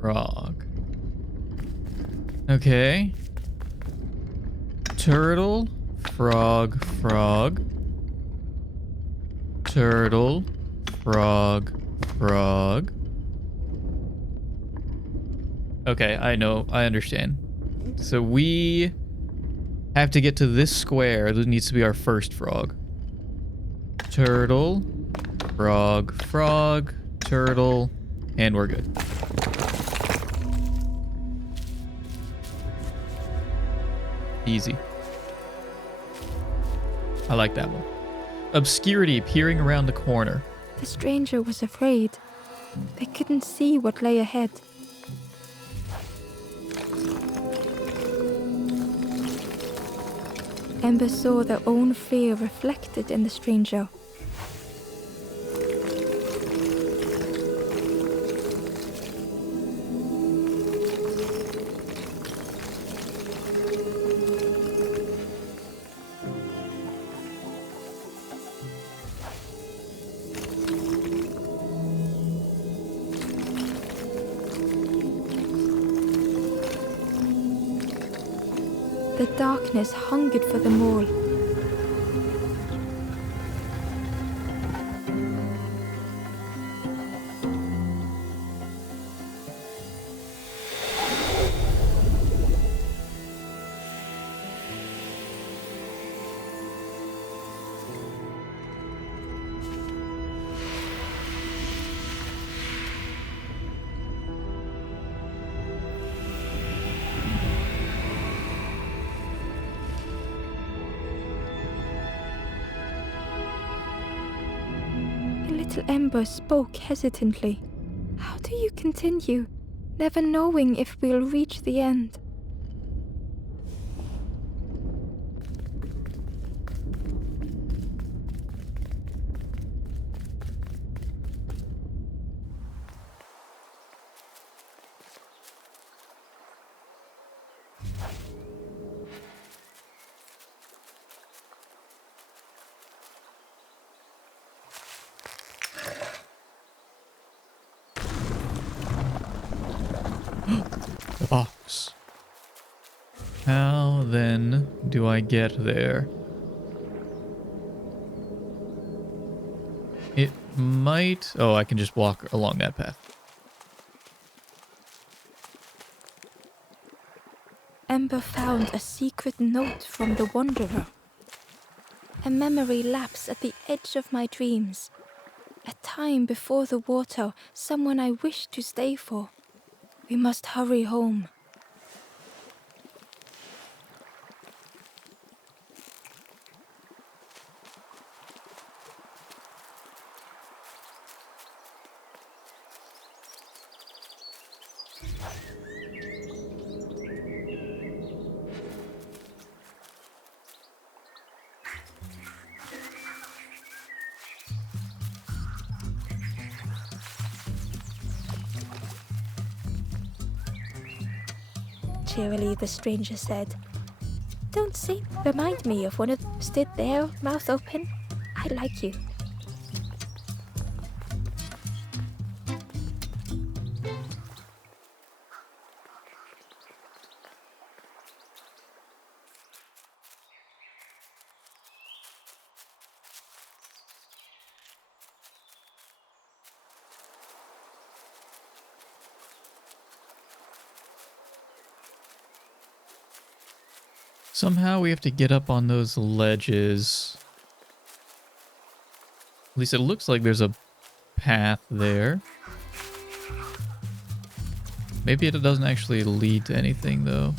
Frog. Okay. Turtle, frog, frog. Turtle, frog, frog. Okay, I know. I understand. So we have to get to this square. This needs to be our first frog. Turtle, frog, frog, turtle, and we're good. Easy. I like that one. Obscurity peering around the corner. The stranger was afraid. They couldn't see what lay ahead. Ember saw their own fear reflected in the stranger. The darkness hungered for them all. Little Ember spoke hesitantly. How do you continue, never knowing if we'll reach the end? The box. How then do I get there? It might... Oh, I can just walk along that path. Ember found a secret note from the Wanderer. A memory lapse at the edge of my dreams. A time before the water, someone I wished to stay for. We must hurry home. Cheerily, the stranger said, "Don't remind me of one of them stood there, mouth open. I like you." Somehow we have to get up on those ledges. At least it looks like there's a path there. Maybe it doesn't actually lead to anything, though.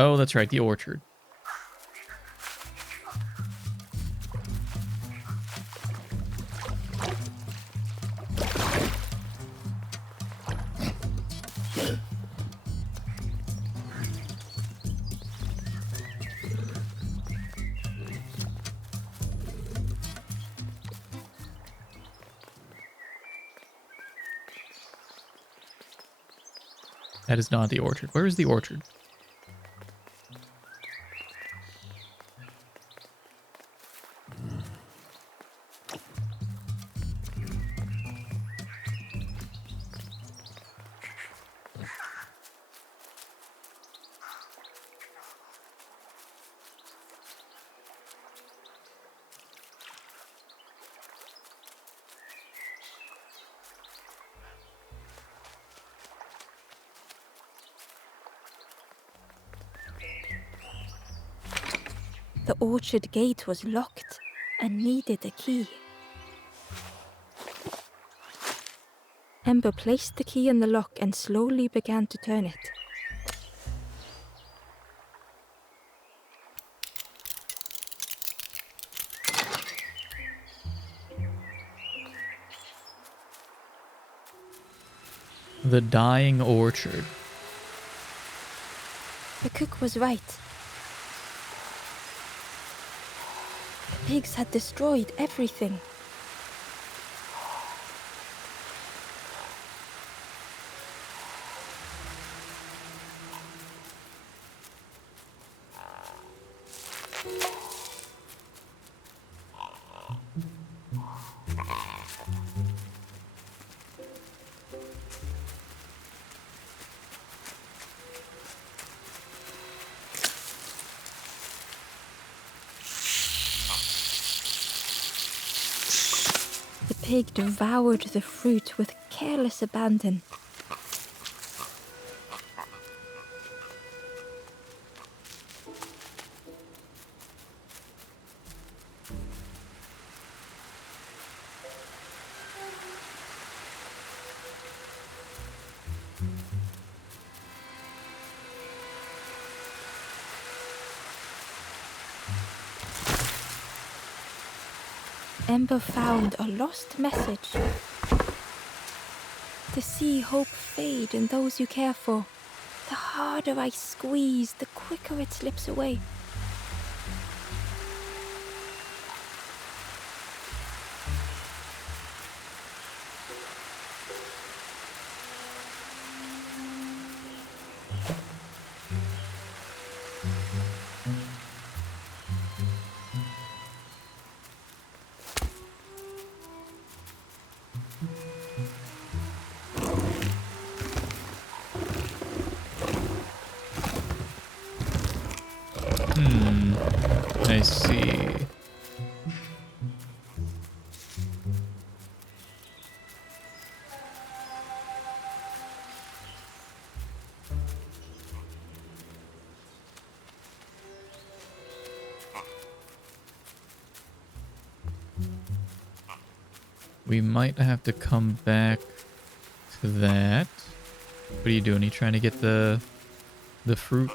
Oh, that's right, the orchard. That is not the orchard. Where is the orchard? The orchard gate was locked and needed a key. Ember placed the key in the lock and slowly began to turn it. The dying orchard. The cook was right. The pigs had destroyed everything. The pig devoured the fruit with careless abandon. Ember found a lost message. To see hope fade in those you care for. The harder I squeeze, the quicker it slips away. I see. We might have to come back to that. What are you doing? Are you trying to get the fruit?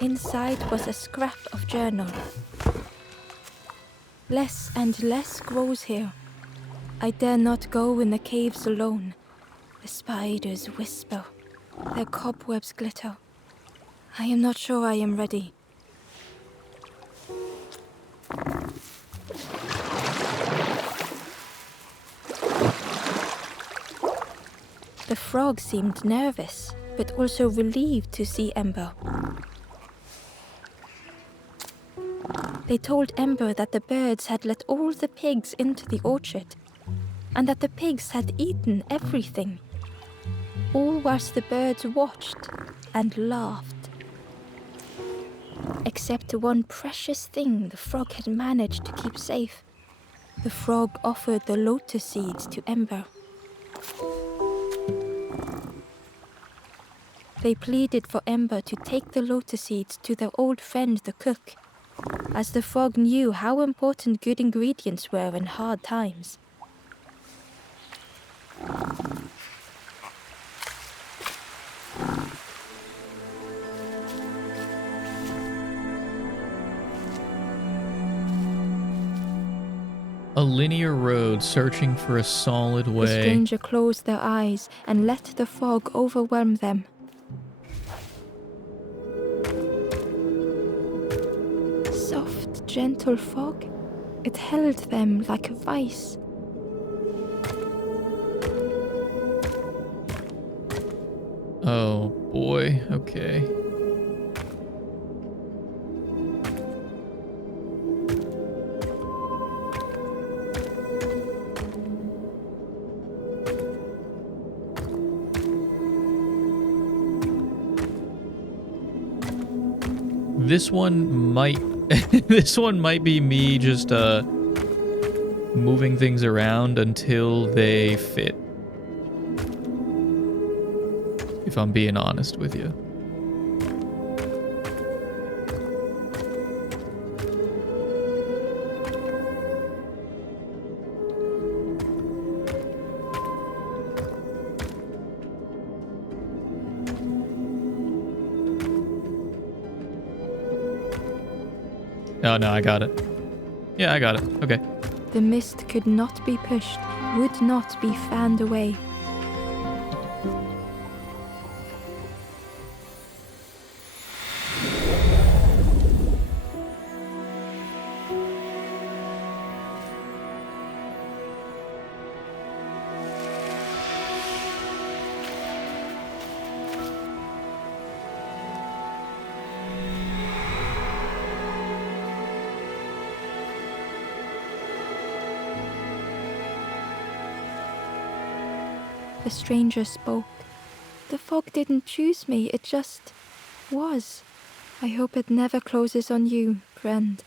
Inside was a scrap of journal. Less and less grows here. I dare not go in the caves alone. The spiders whisper. Their cobwebs glitter. I am not sure I am ready. The frog seemed nervous, but also relieved to see Ember. They told Ember that the birds had let all the pigs into the orchard, and that the pigs had eaten everything, all whilst the birds watched and laughed. Except one precious thing the frog had managed to keep safe. The frog offered the lotus seeds to Ember. They pleaded for Ember to take the lotus seeds to their old friend the cook, as the frog knew how important good ingredients were in hard times. A linear road searching for a solid way. The stranger closed their eyes and let the fog overwhelm them. Soft, gentle fog. It held them like a vice. Oh boy, okay. This one might this one might be me just moving things around until they fit. If I'm being honest with you. Oh, no, I got it. Yeah, I got it. Okay. The mist could not be pushed, would not be fanned away. The stranger spoke. The fog didn't choose me, it just was. I hope it never closes on you, friend.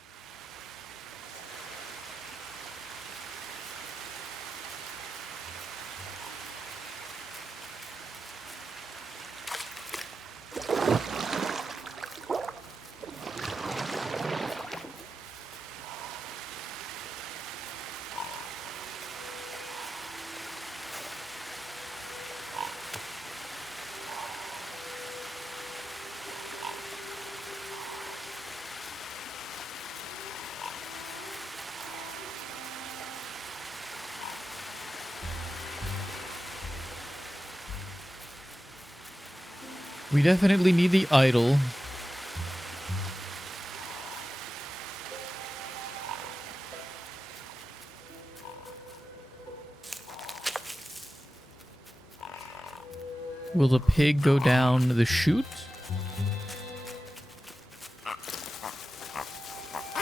We definitely need the idol. Will the pig go down the chute?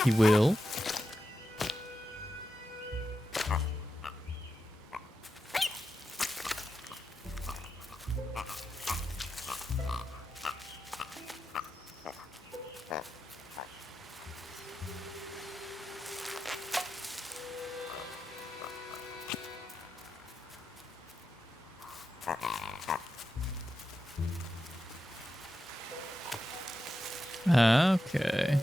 He will. Okay.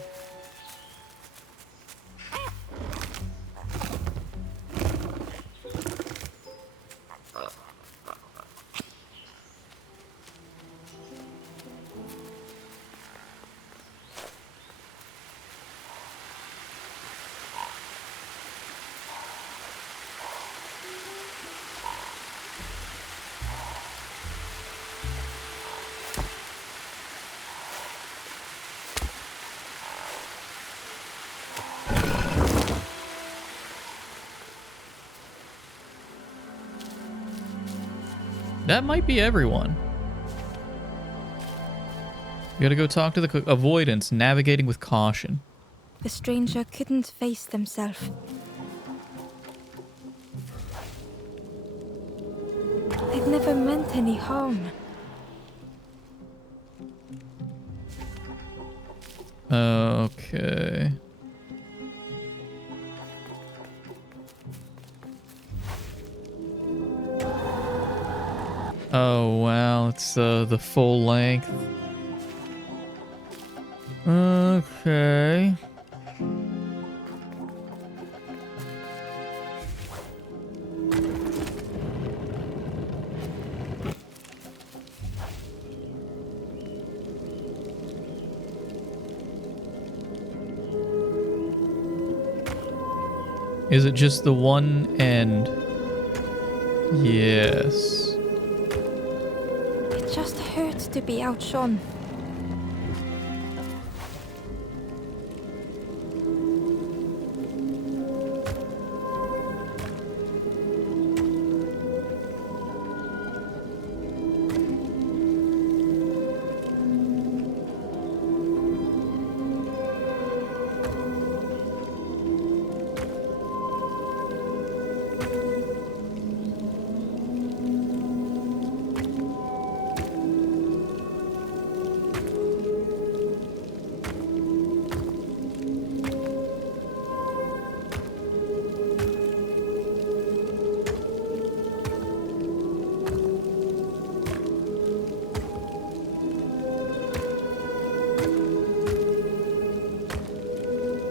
That might be everyone. You gotta go talk to the cook. Avoidance, navigating with caution. The stranger couldn't face themselves. They'd never meant any harm. Okay. Oh, wow. It's the full length. Okay. Is it just the one end? Yes. It just hurts to be outshone.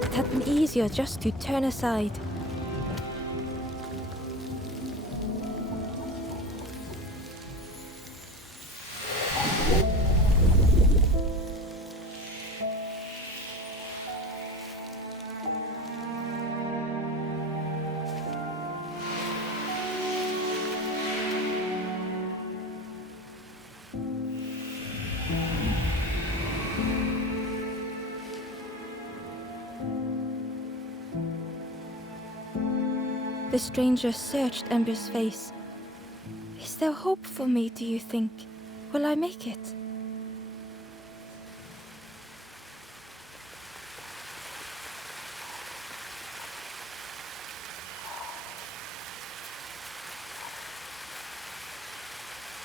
It had been easier just to turn aside. The stranger searched Ember's face. Is there hope for me, do you think? Will I make it?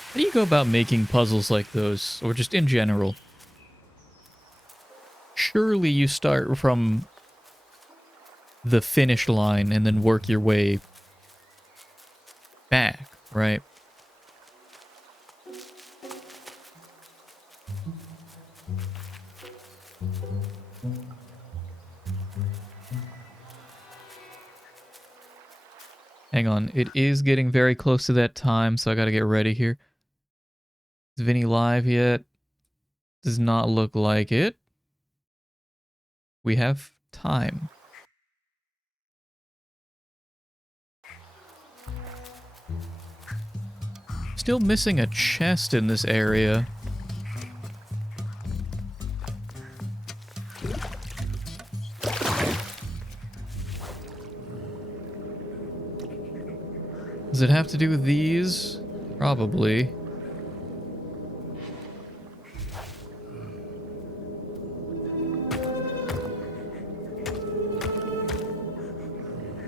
How do you go about making puzzles like those, or just in general? Surely you start from the finish line and then work your way back, right? Hang on, it is getting very close to that time, so I gotta get ready here. Is Vinny live yet? Does not look like it. We have time. Still missing a chest in this area. Does it have to do with these? Probably.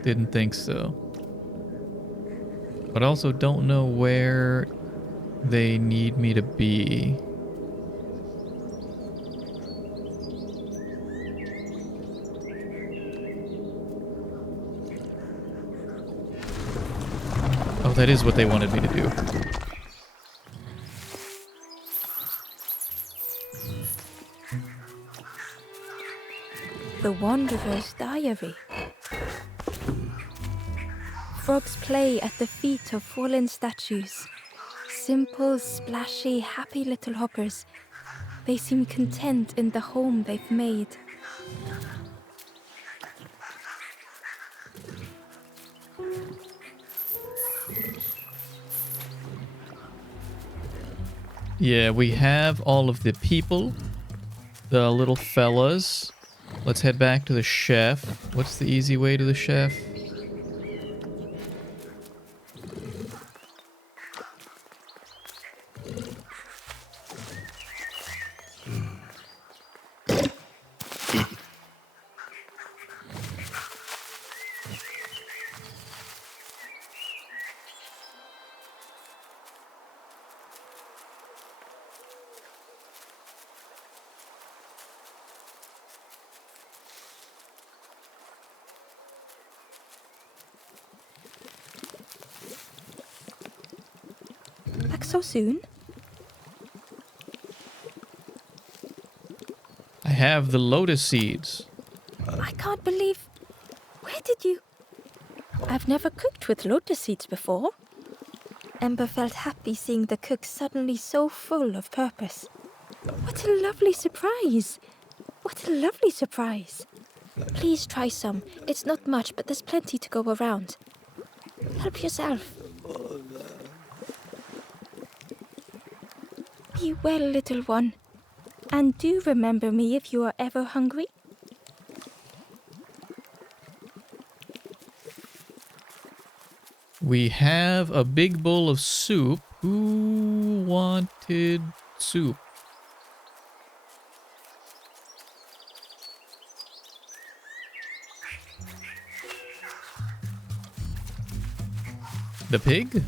Didn't think so. But I also don't know where they need me to be. Oh, that is what they wanted me to do. The Wanderer's Diary. Frogs play at the feet of fallen statues. Simple, splashy, happy little hoppers. They seem content in the home they've made. Yeah, we have all of the people. The little fellas. Let's head back to the chef. What's the easy way to the chef? back so soon? I have the lotus seeds. I can't believe... Where did you... I've never cooked with lotus seeds before. Ember felt happy seeing the cook suddenly so full of purpose. What a lovely surprise! What a lovely surprise! Please try some. It's not much, but there's plenty to go around. Help yourself. Be well, little one. And do remember me if you are ever hungry. We have a big bowl of soup. Who wanted soup? The pig?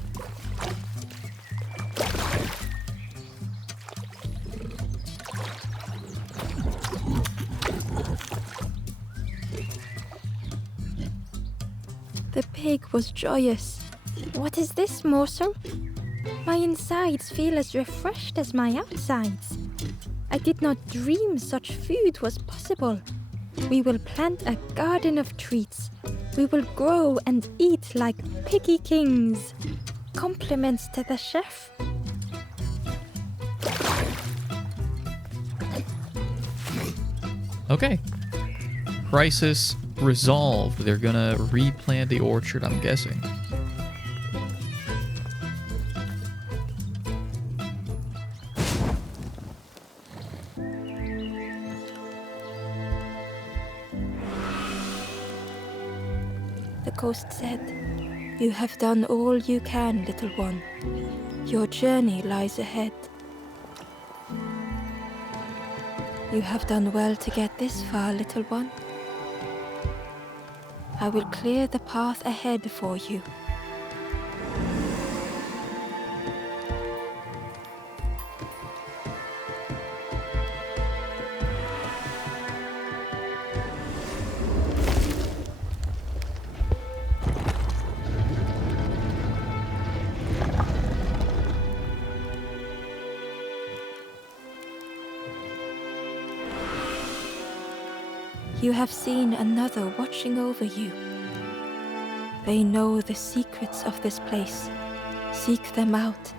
The pig was joyous. What is this morsel? My insides feel as refreshed as my outsides. I did not dream such food was possible. We will plant a garden of treats. We will grow and eat like piggy kings. Compliments to the chef. Okay. Crisis resolved. They're gonna replant the orchard, I'm guessing. The ghost said, "You have done all you can, little one. Your journey lies ahead. You have done well to get this far, little one. I will clear the path ahead for you." You have seen another watching over you. They know the secrets of this place. Seek them out.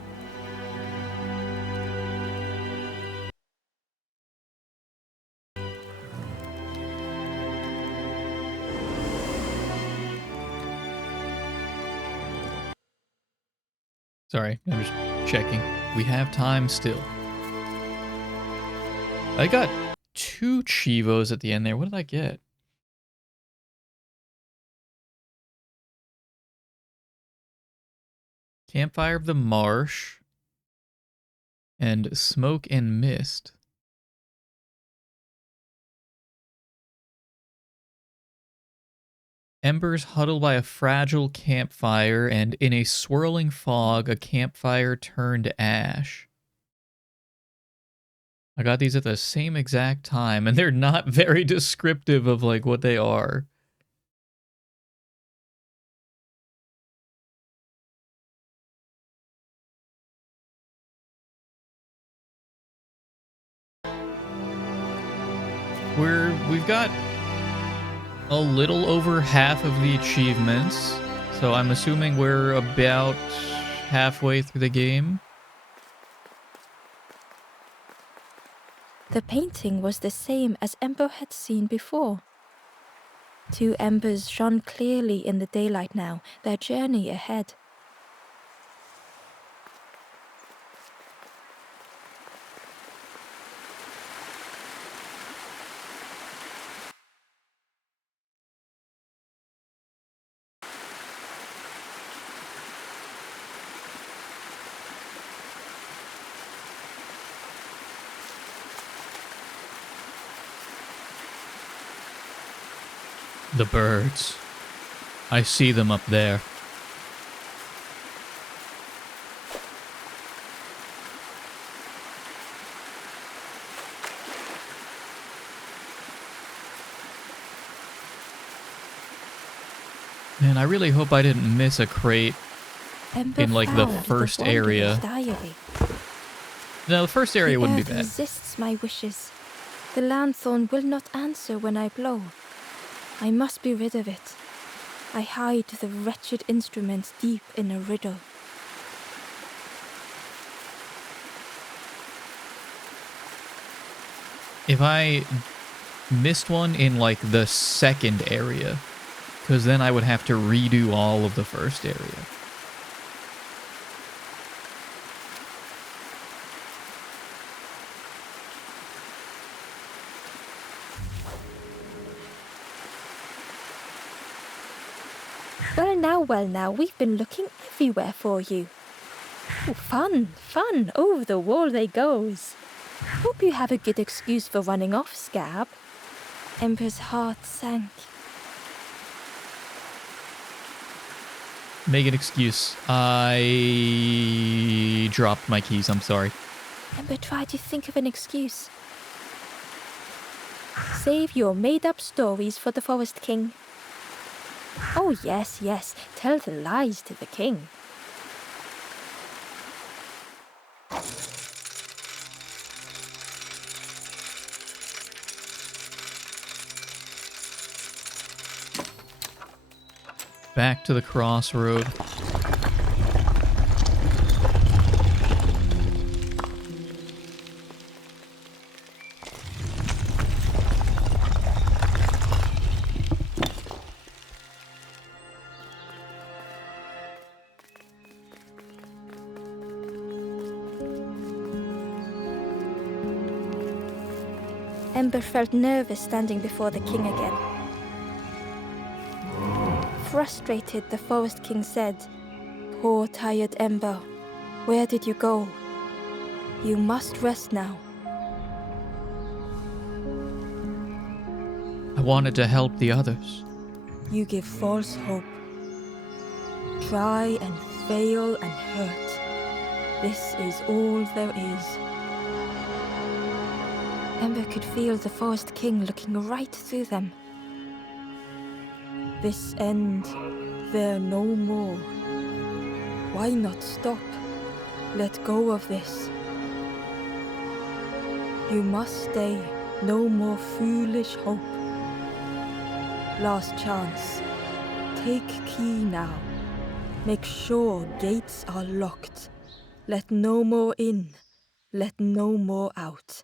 Sorry, I'm just checking. We have time still. I got 2 Chivos at the end there. What did I get? Campfire of the Marsh and Smoke and Mist. Embers huddle by a fragile campfire, and in a swirling fog, a campfire turned to ash. I got these at the same exact time, and they're not very descriptive of like what they are. We've got a little over half of the achievements, so I'm assuming we're about halfway through the game. The painting was the same as Ember had seen before. 2 embers shone clearly in the daylight now, their journey ahead. The birds. I see them up there. Man, I really hope I didn't miss a crate Ember in like the found first Wanderer's area. diary. No, the first area The wouldn't be earth bad. resists my wishes. The lanthorn will not answer when I blow. I must be rid of it. I hide the wretched instrument deep in a riddle. If I missed one in like the second area, because then I would have to redo all of the first area. Well now, we've been looking everywhere for you. Oh, fun, over the wall they goes. Hope you have a good excuse for running off, Scab. Ember's heart sank. Make an excuse. I dropped my keys, I'm sorry. Ember tried to think of an excuse. Save your made-up stories for the Forest King. Oh, yes, tell the lies to the king. Back to the crossroad. Ember felt nervous standing before the king again. Frustrated, the Forest King said, "Poor tired Ember, where did you go? You must rest now." I wanted to help the others. You give false hope. Try and fail and hurt. This is all there is. Ember could feel the Forest King looking right through them. This end, there no more. Why not stop? Let go of this. You must stay. No more foolish hope. Last chance. Take key now. Make sure gates are locked. Let no more in. Let no more out.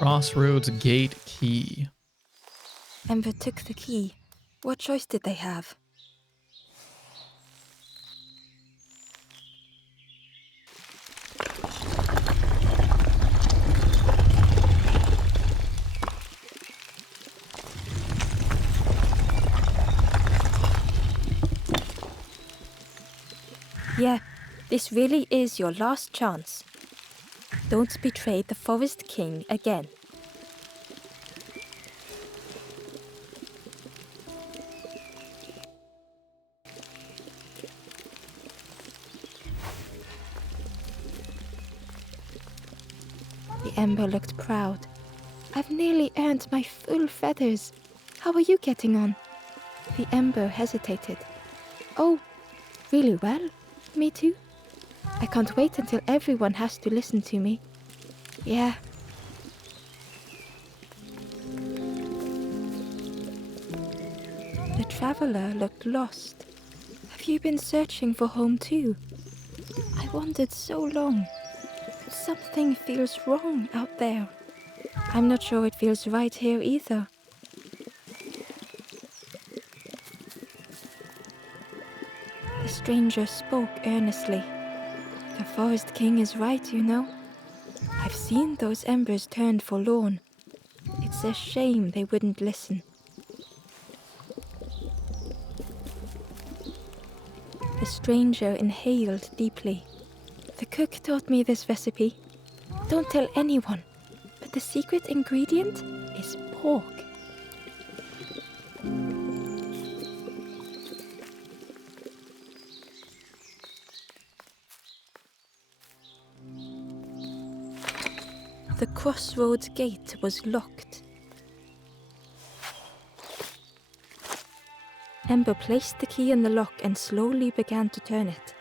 Crossroads gate key. Ember took the key. What choice did they have? Yeah, this really is your last chance. Don't betray the Forest King again. The Ember looked proud. I've nearly earned my full feathers. How are you getting on? The Ember hesitated. Oh, really well. Me too. I can't wait until everyone has to listen to me. Yeah. The traveler looked lost. Have you been searching for home too? I wandered so long. But something feels wrong out there. I'm not sure it feels right here either. The stranger spoke earnestly. The Forest King is right, you know. I've seen those embers turned forlorn. It's a shame they wouldn't listen. The stranger inhaled deeply. The cook taught me this recipe. Don't tell anyone, but the secret ingredient is pork. The crossroads gate was locked. Ember placed the key in the lock and slowly began to turn it.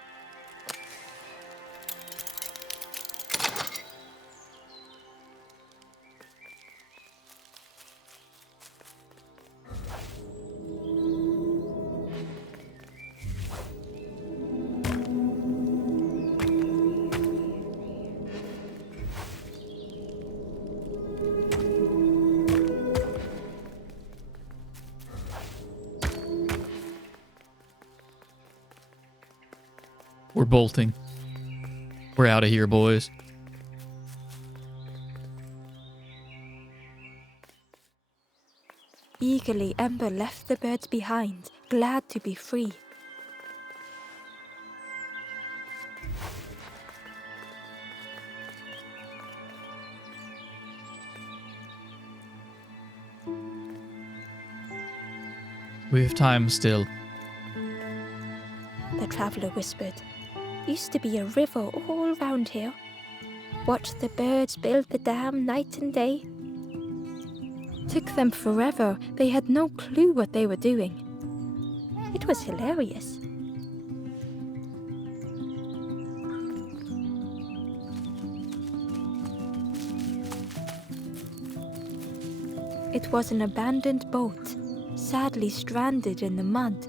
We're bolting. We're out of here, boys. Eagerly, Ember left the birds behind, glad to be free. We have time still. The traveller whispered. Used to be a river all round here. Watched the birds build the dam night and day. Took them forever. They had no clue what they were doing. It was hilarious. It was an abandoned boat, sadly stranded in the mud.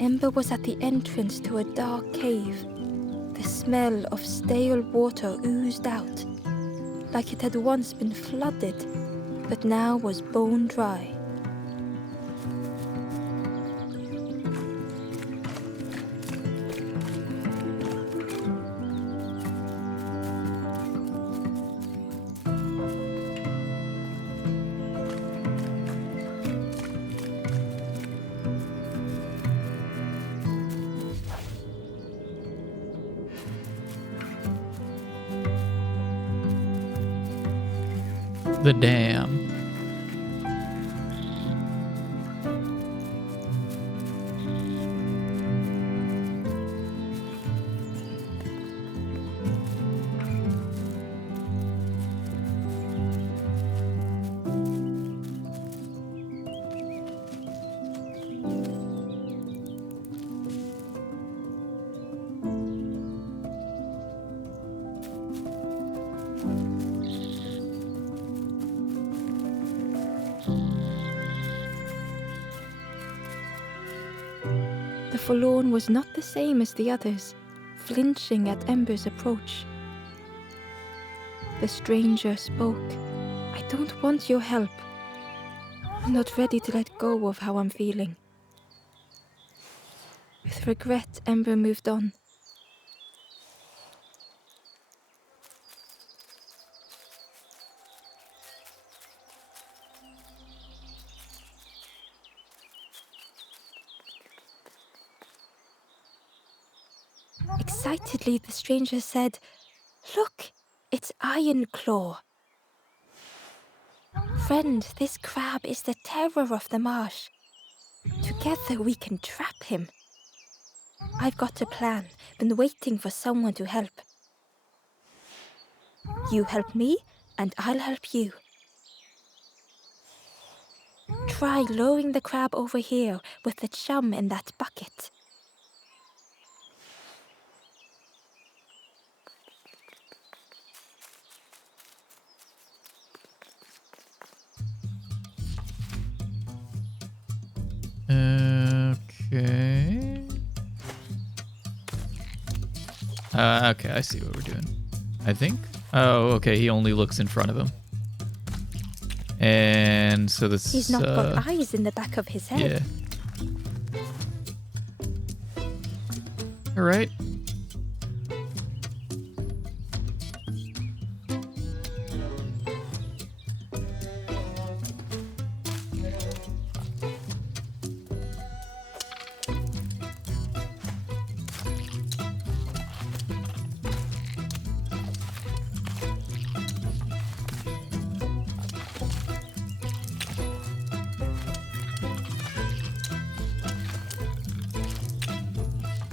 Ember was at the entrance to a dark cave. The smell of stale water oozed out, like it had once been flooded, but now was bone dry. The dam. The forlorn was not the same as the others, flinching at Ember's approach. The stranger spoke. I don't want your help. I'm not ready to let go of how I'm feeling. With regret, Ember moved on. Excitedly, the stranger said, "Look, it's Iron Claw. Friend, this crab is the terror of the marsh. Together we can trap him. I've got a plan, been waiting for someone to help. You help me, and I'll help you. Try lowering the crab over here with the chum in that bucket." Okay. Okay, I see what we're doing. I think. Oh, okay. He only looks in front of him. And so this. He's not got eyes in the back of his head. Yeah. All right.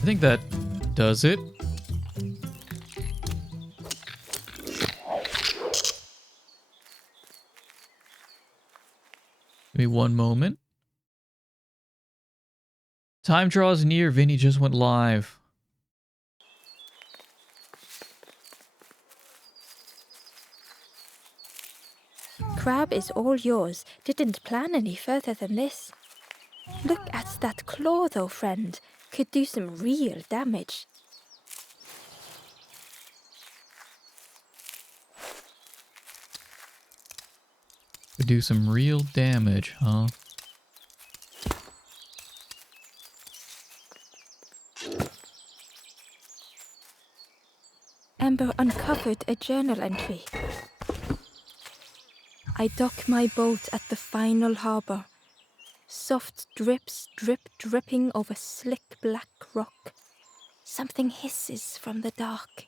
think that does it. Give me one moment. Time draws near. Vinny just went live. Crab is all yours. Didn't plan any further than this. Look at that claw though, friend. Could do some real damage. Could do some real damage, huh? Amber uncovered a journal entry. I dock my boat at the final harbor. Soft drips dripping over slick black rock. Something hisses from the dark.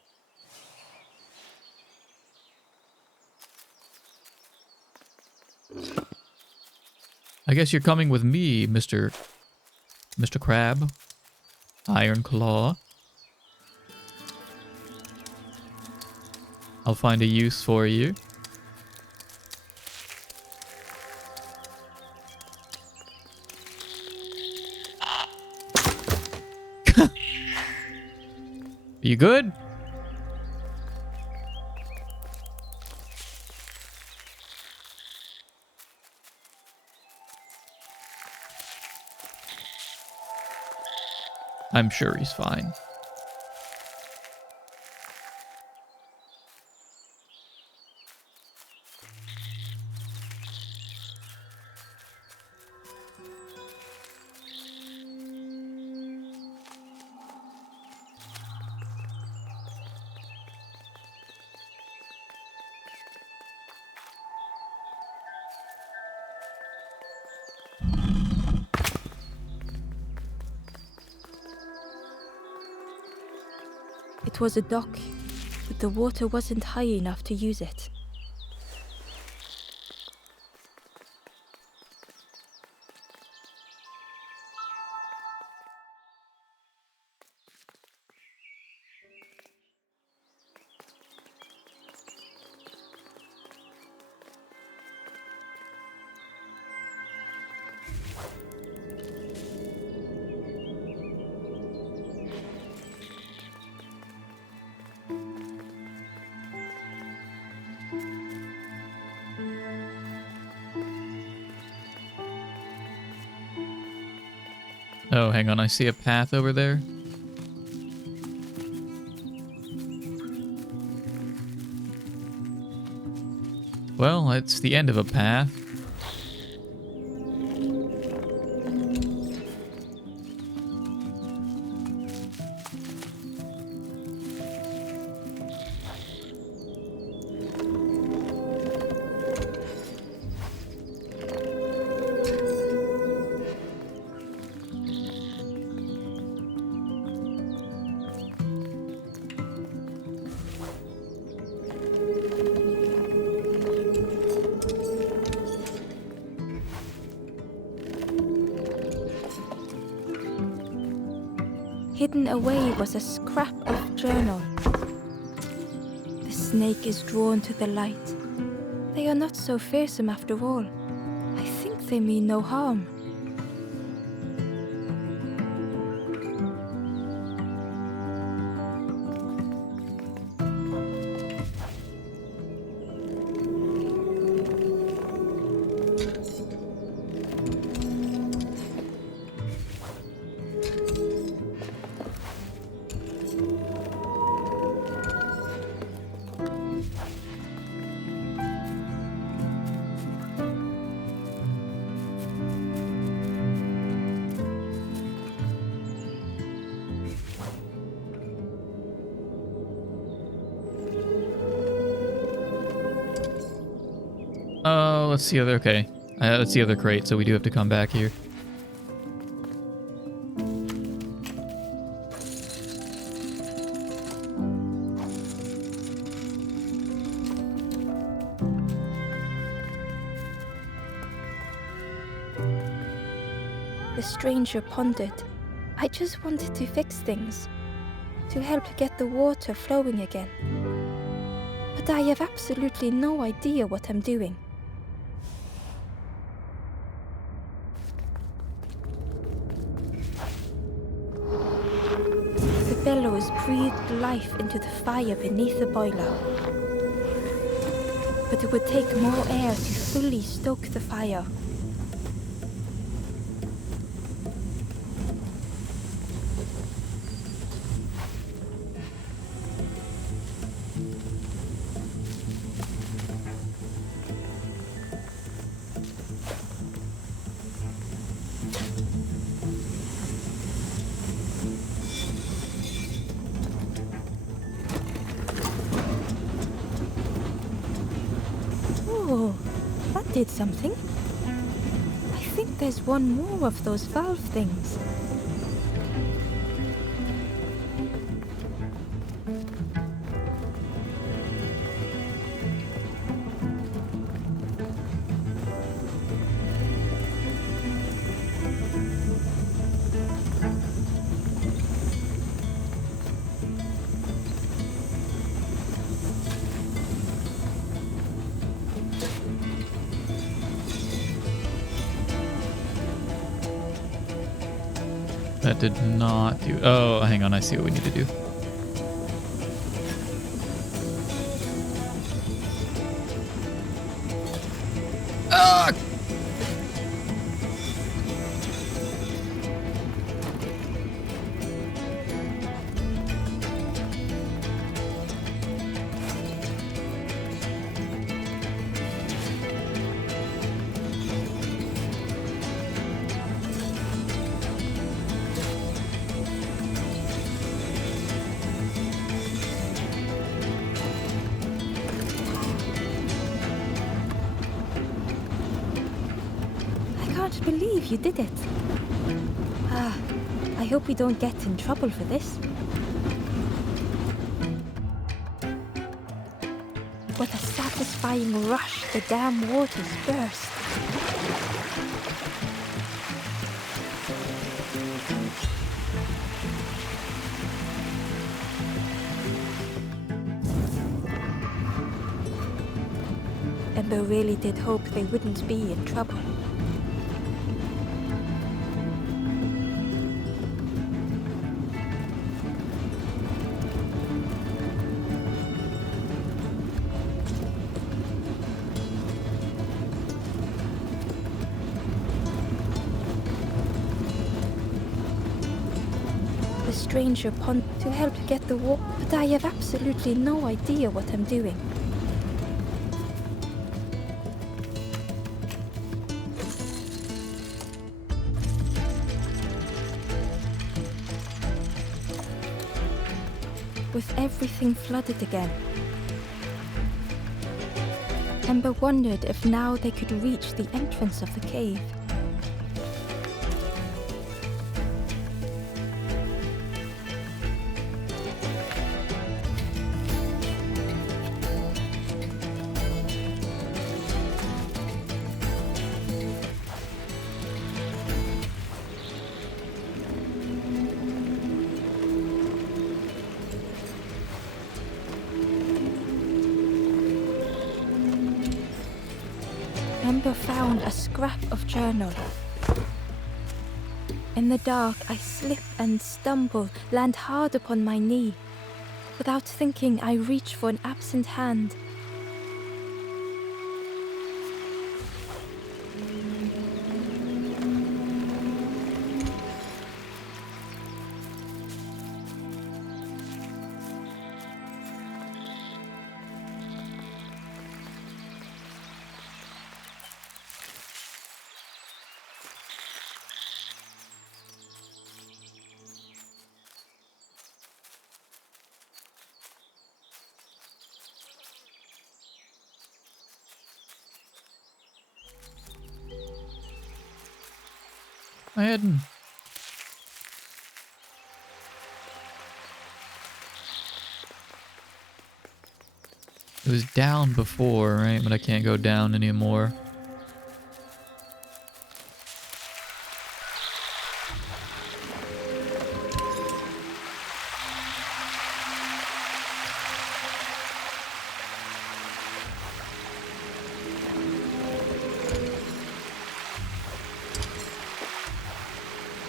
I guess you're coming with me, Mr. Crab. Iron Claw. I'll find a use for you. You good? I'm sure he's fine. It was a dock, but the water wasn't high enough to use it. Oh, hang on. I see a path over there. Well, it's the end of a path. Hidden away was a scrap of journal. The snake is drawn to the light. They are not so fearsome after all. I think they mean no harm. Oh, let's see other. Okay, that's the other crate. So we do have to come back here. The stranger pondered. I just wanted to fix things, to help get the water flowing again. But I have absolutely no idea what I'm doing. The bellows breathed life into the fire beneath the boiler. But it would take more air to fully stoke the fire. Oh, that did something. I think there's one more of those valve things. That did not do... Oh, hang on. I see what we need to do. Ah! I can't believe you did it. Ah, I hope we don't get in trouble for this. With a satisfying rush, the dam waters burst. Ember really did hope they wouldn't be in trouble. The stranger pond to help get the water, but I have absolutely no idea what I'm doing. With everything flooded again, Ember wondered if now they could reach the entrance of the cave. Ember found a scrap of journal. In the dark, I slip and stumble, land hard upon my knee. Without thinking, I reach for an absent hand. I hadn't... It was down before, right? But I can't go down anymore.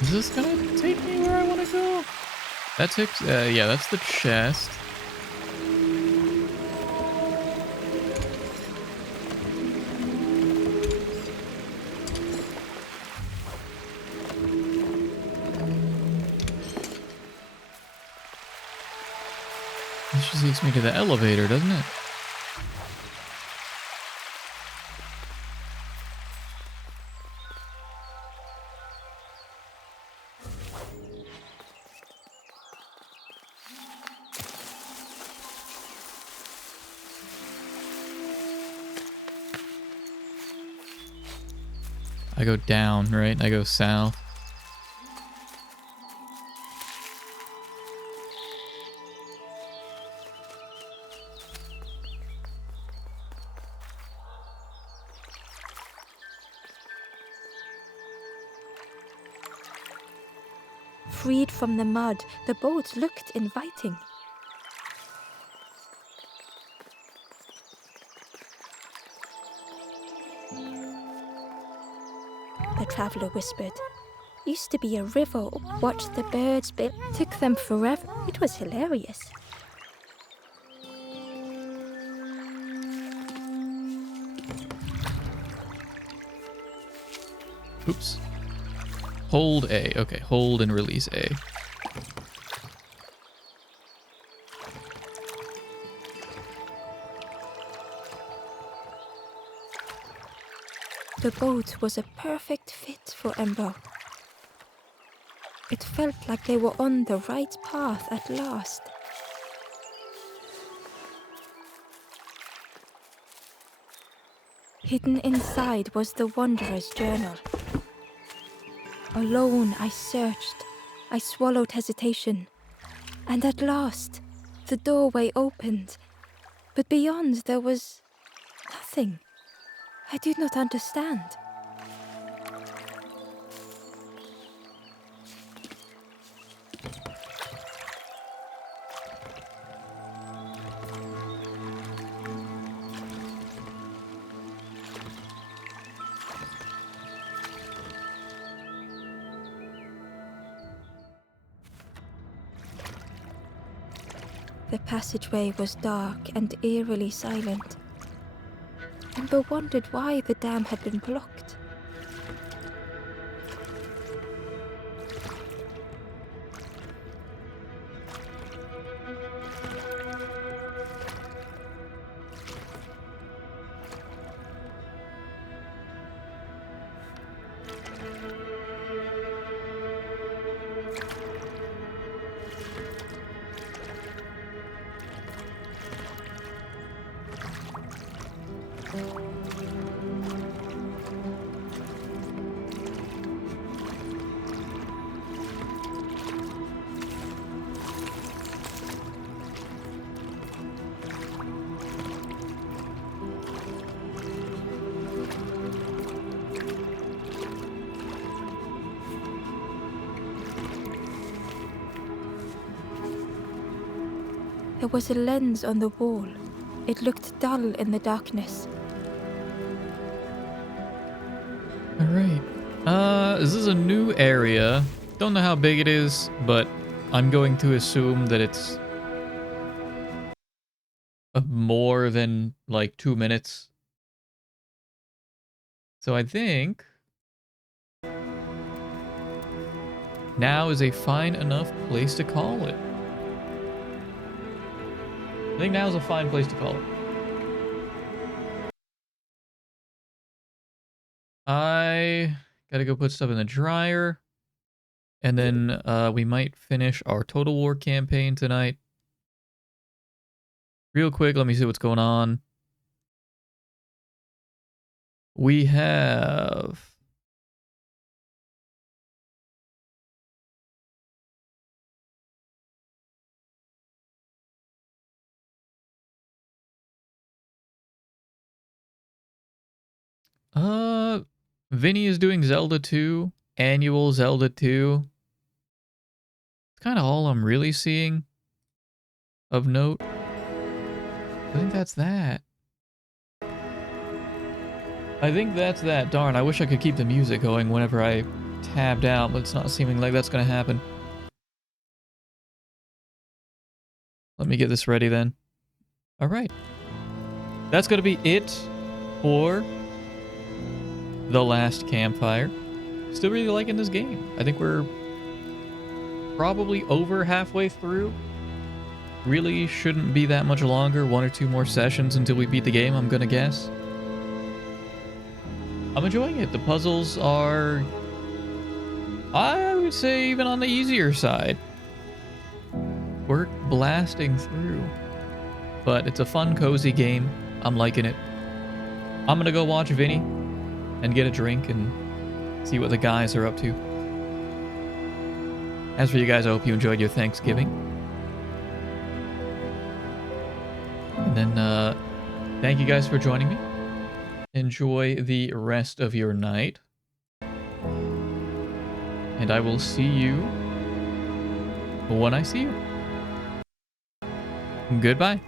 Is this gonna take me where I want to go? That takes, yeah, that's the chest. This just takes me to the elevator, doesn't it? I go down, right? I go south. Freed from the mud, the boat looked inviting. The traveler whispered. Used to be a river. Watched the birds build. Took them forever. It was hilarious. Oops. Hold A. Okay, hold and release A. The boat was a perfect fit for Ember. It felt like they were on the right path at last. Hidden inside was the Wanderer's journal. Alone I searched. I swallowed hesitation. And at last, the doorway opened. But beyond there was nothing. I did not understand. The passageway was dark and eerily silent. Ember wondered why the dam had been blocked. There was a lens on the wall. It looked dull in the darkness. Alright. This is a new area. Don't know how big it is, but I'm going to assume that it's more than like 2 minutes. So I think now is a fine enough place to call it. I think now is a fine place to call it. I gotta go put stuff in the dryer. And then we might finish our Total War campaign tonight. Real quick, let me see what's going on. We have... Vinny is doing Zelda 2, annual Zelda 2. It's kind of all I'm really seeing of note. I think that's that. I think that's that. Darn, I wish I could keep the music going whenever I tabbed out, but it's not seeming like that's going to happen. Let me get this ready then. All right. That's going to be it for The Last Campfire. Still really liking this game. I think we're probably over halfway through. Really shouldn't be that much longer. 1 or 2 more sessions until we beat the game, I'm going to guess. I'm enjoying it. The puzzles are, I would say, even on the easier side. We're blasting through. But it's a fun, cozy game. I'm liking it. I'm gonna go watch Vinny and get a drink and see what the guys are up to. As for you guys, I hope you enjoyed your Thanksgiving. And then, thank you guys for joining me. Enjoy the rest of your night. And I will see you when I see you. Goodbye.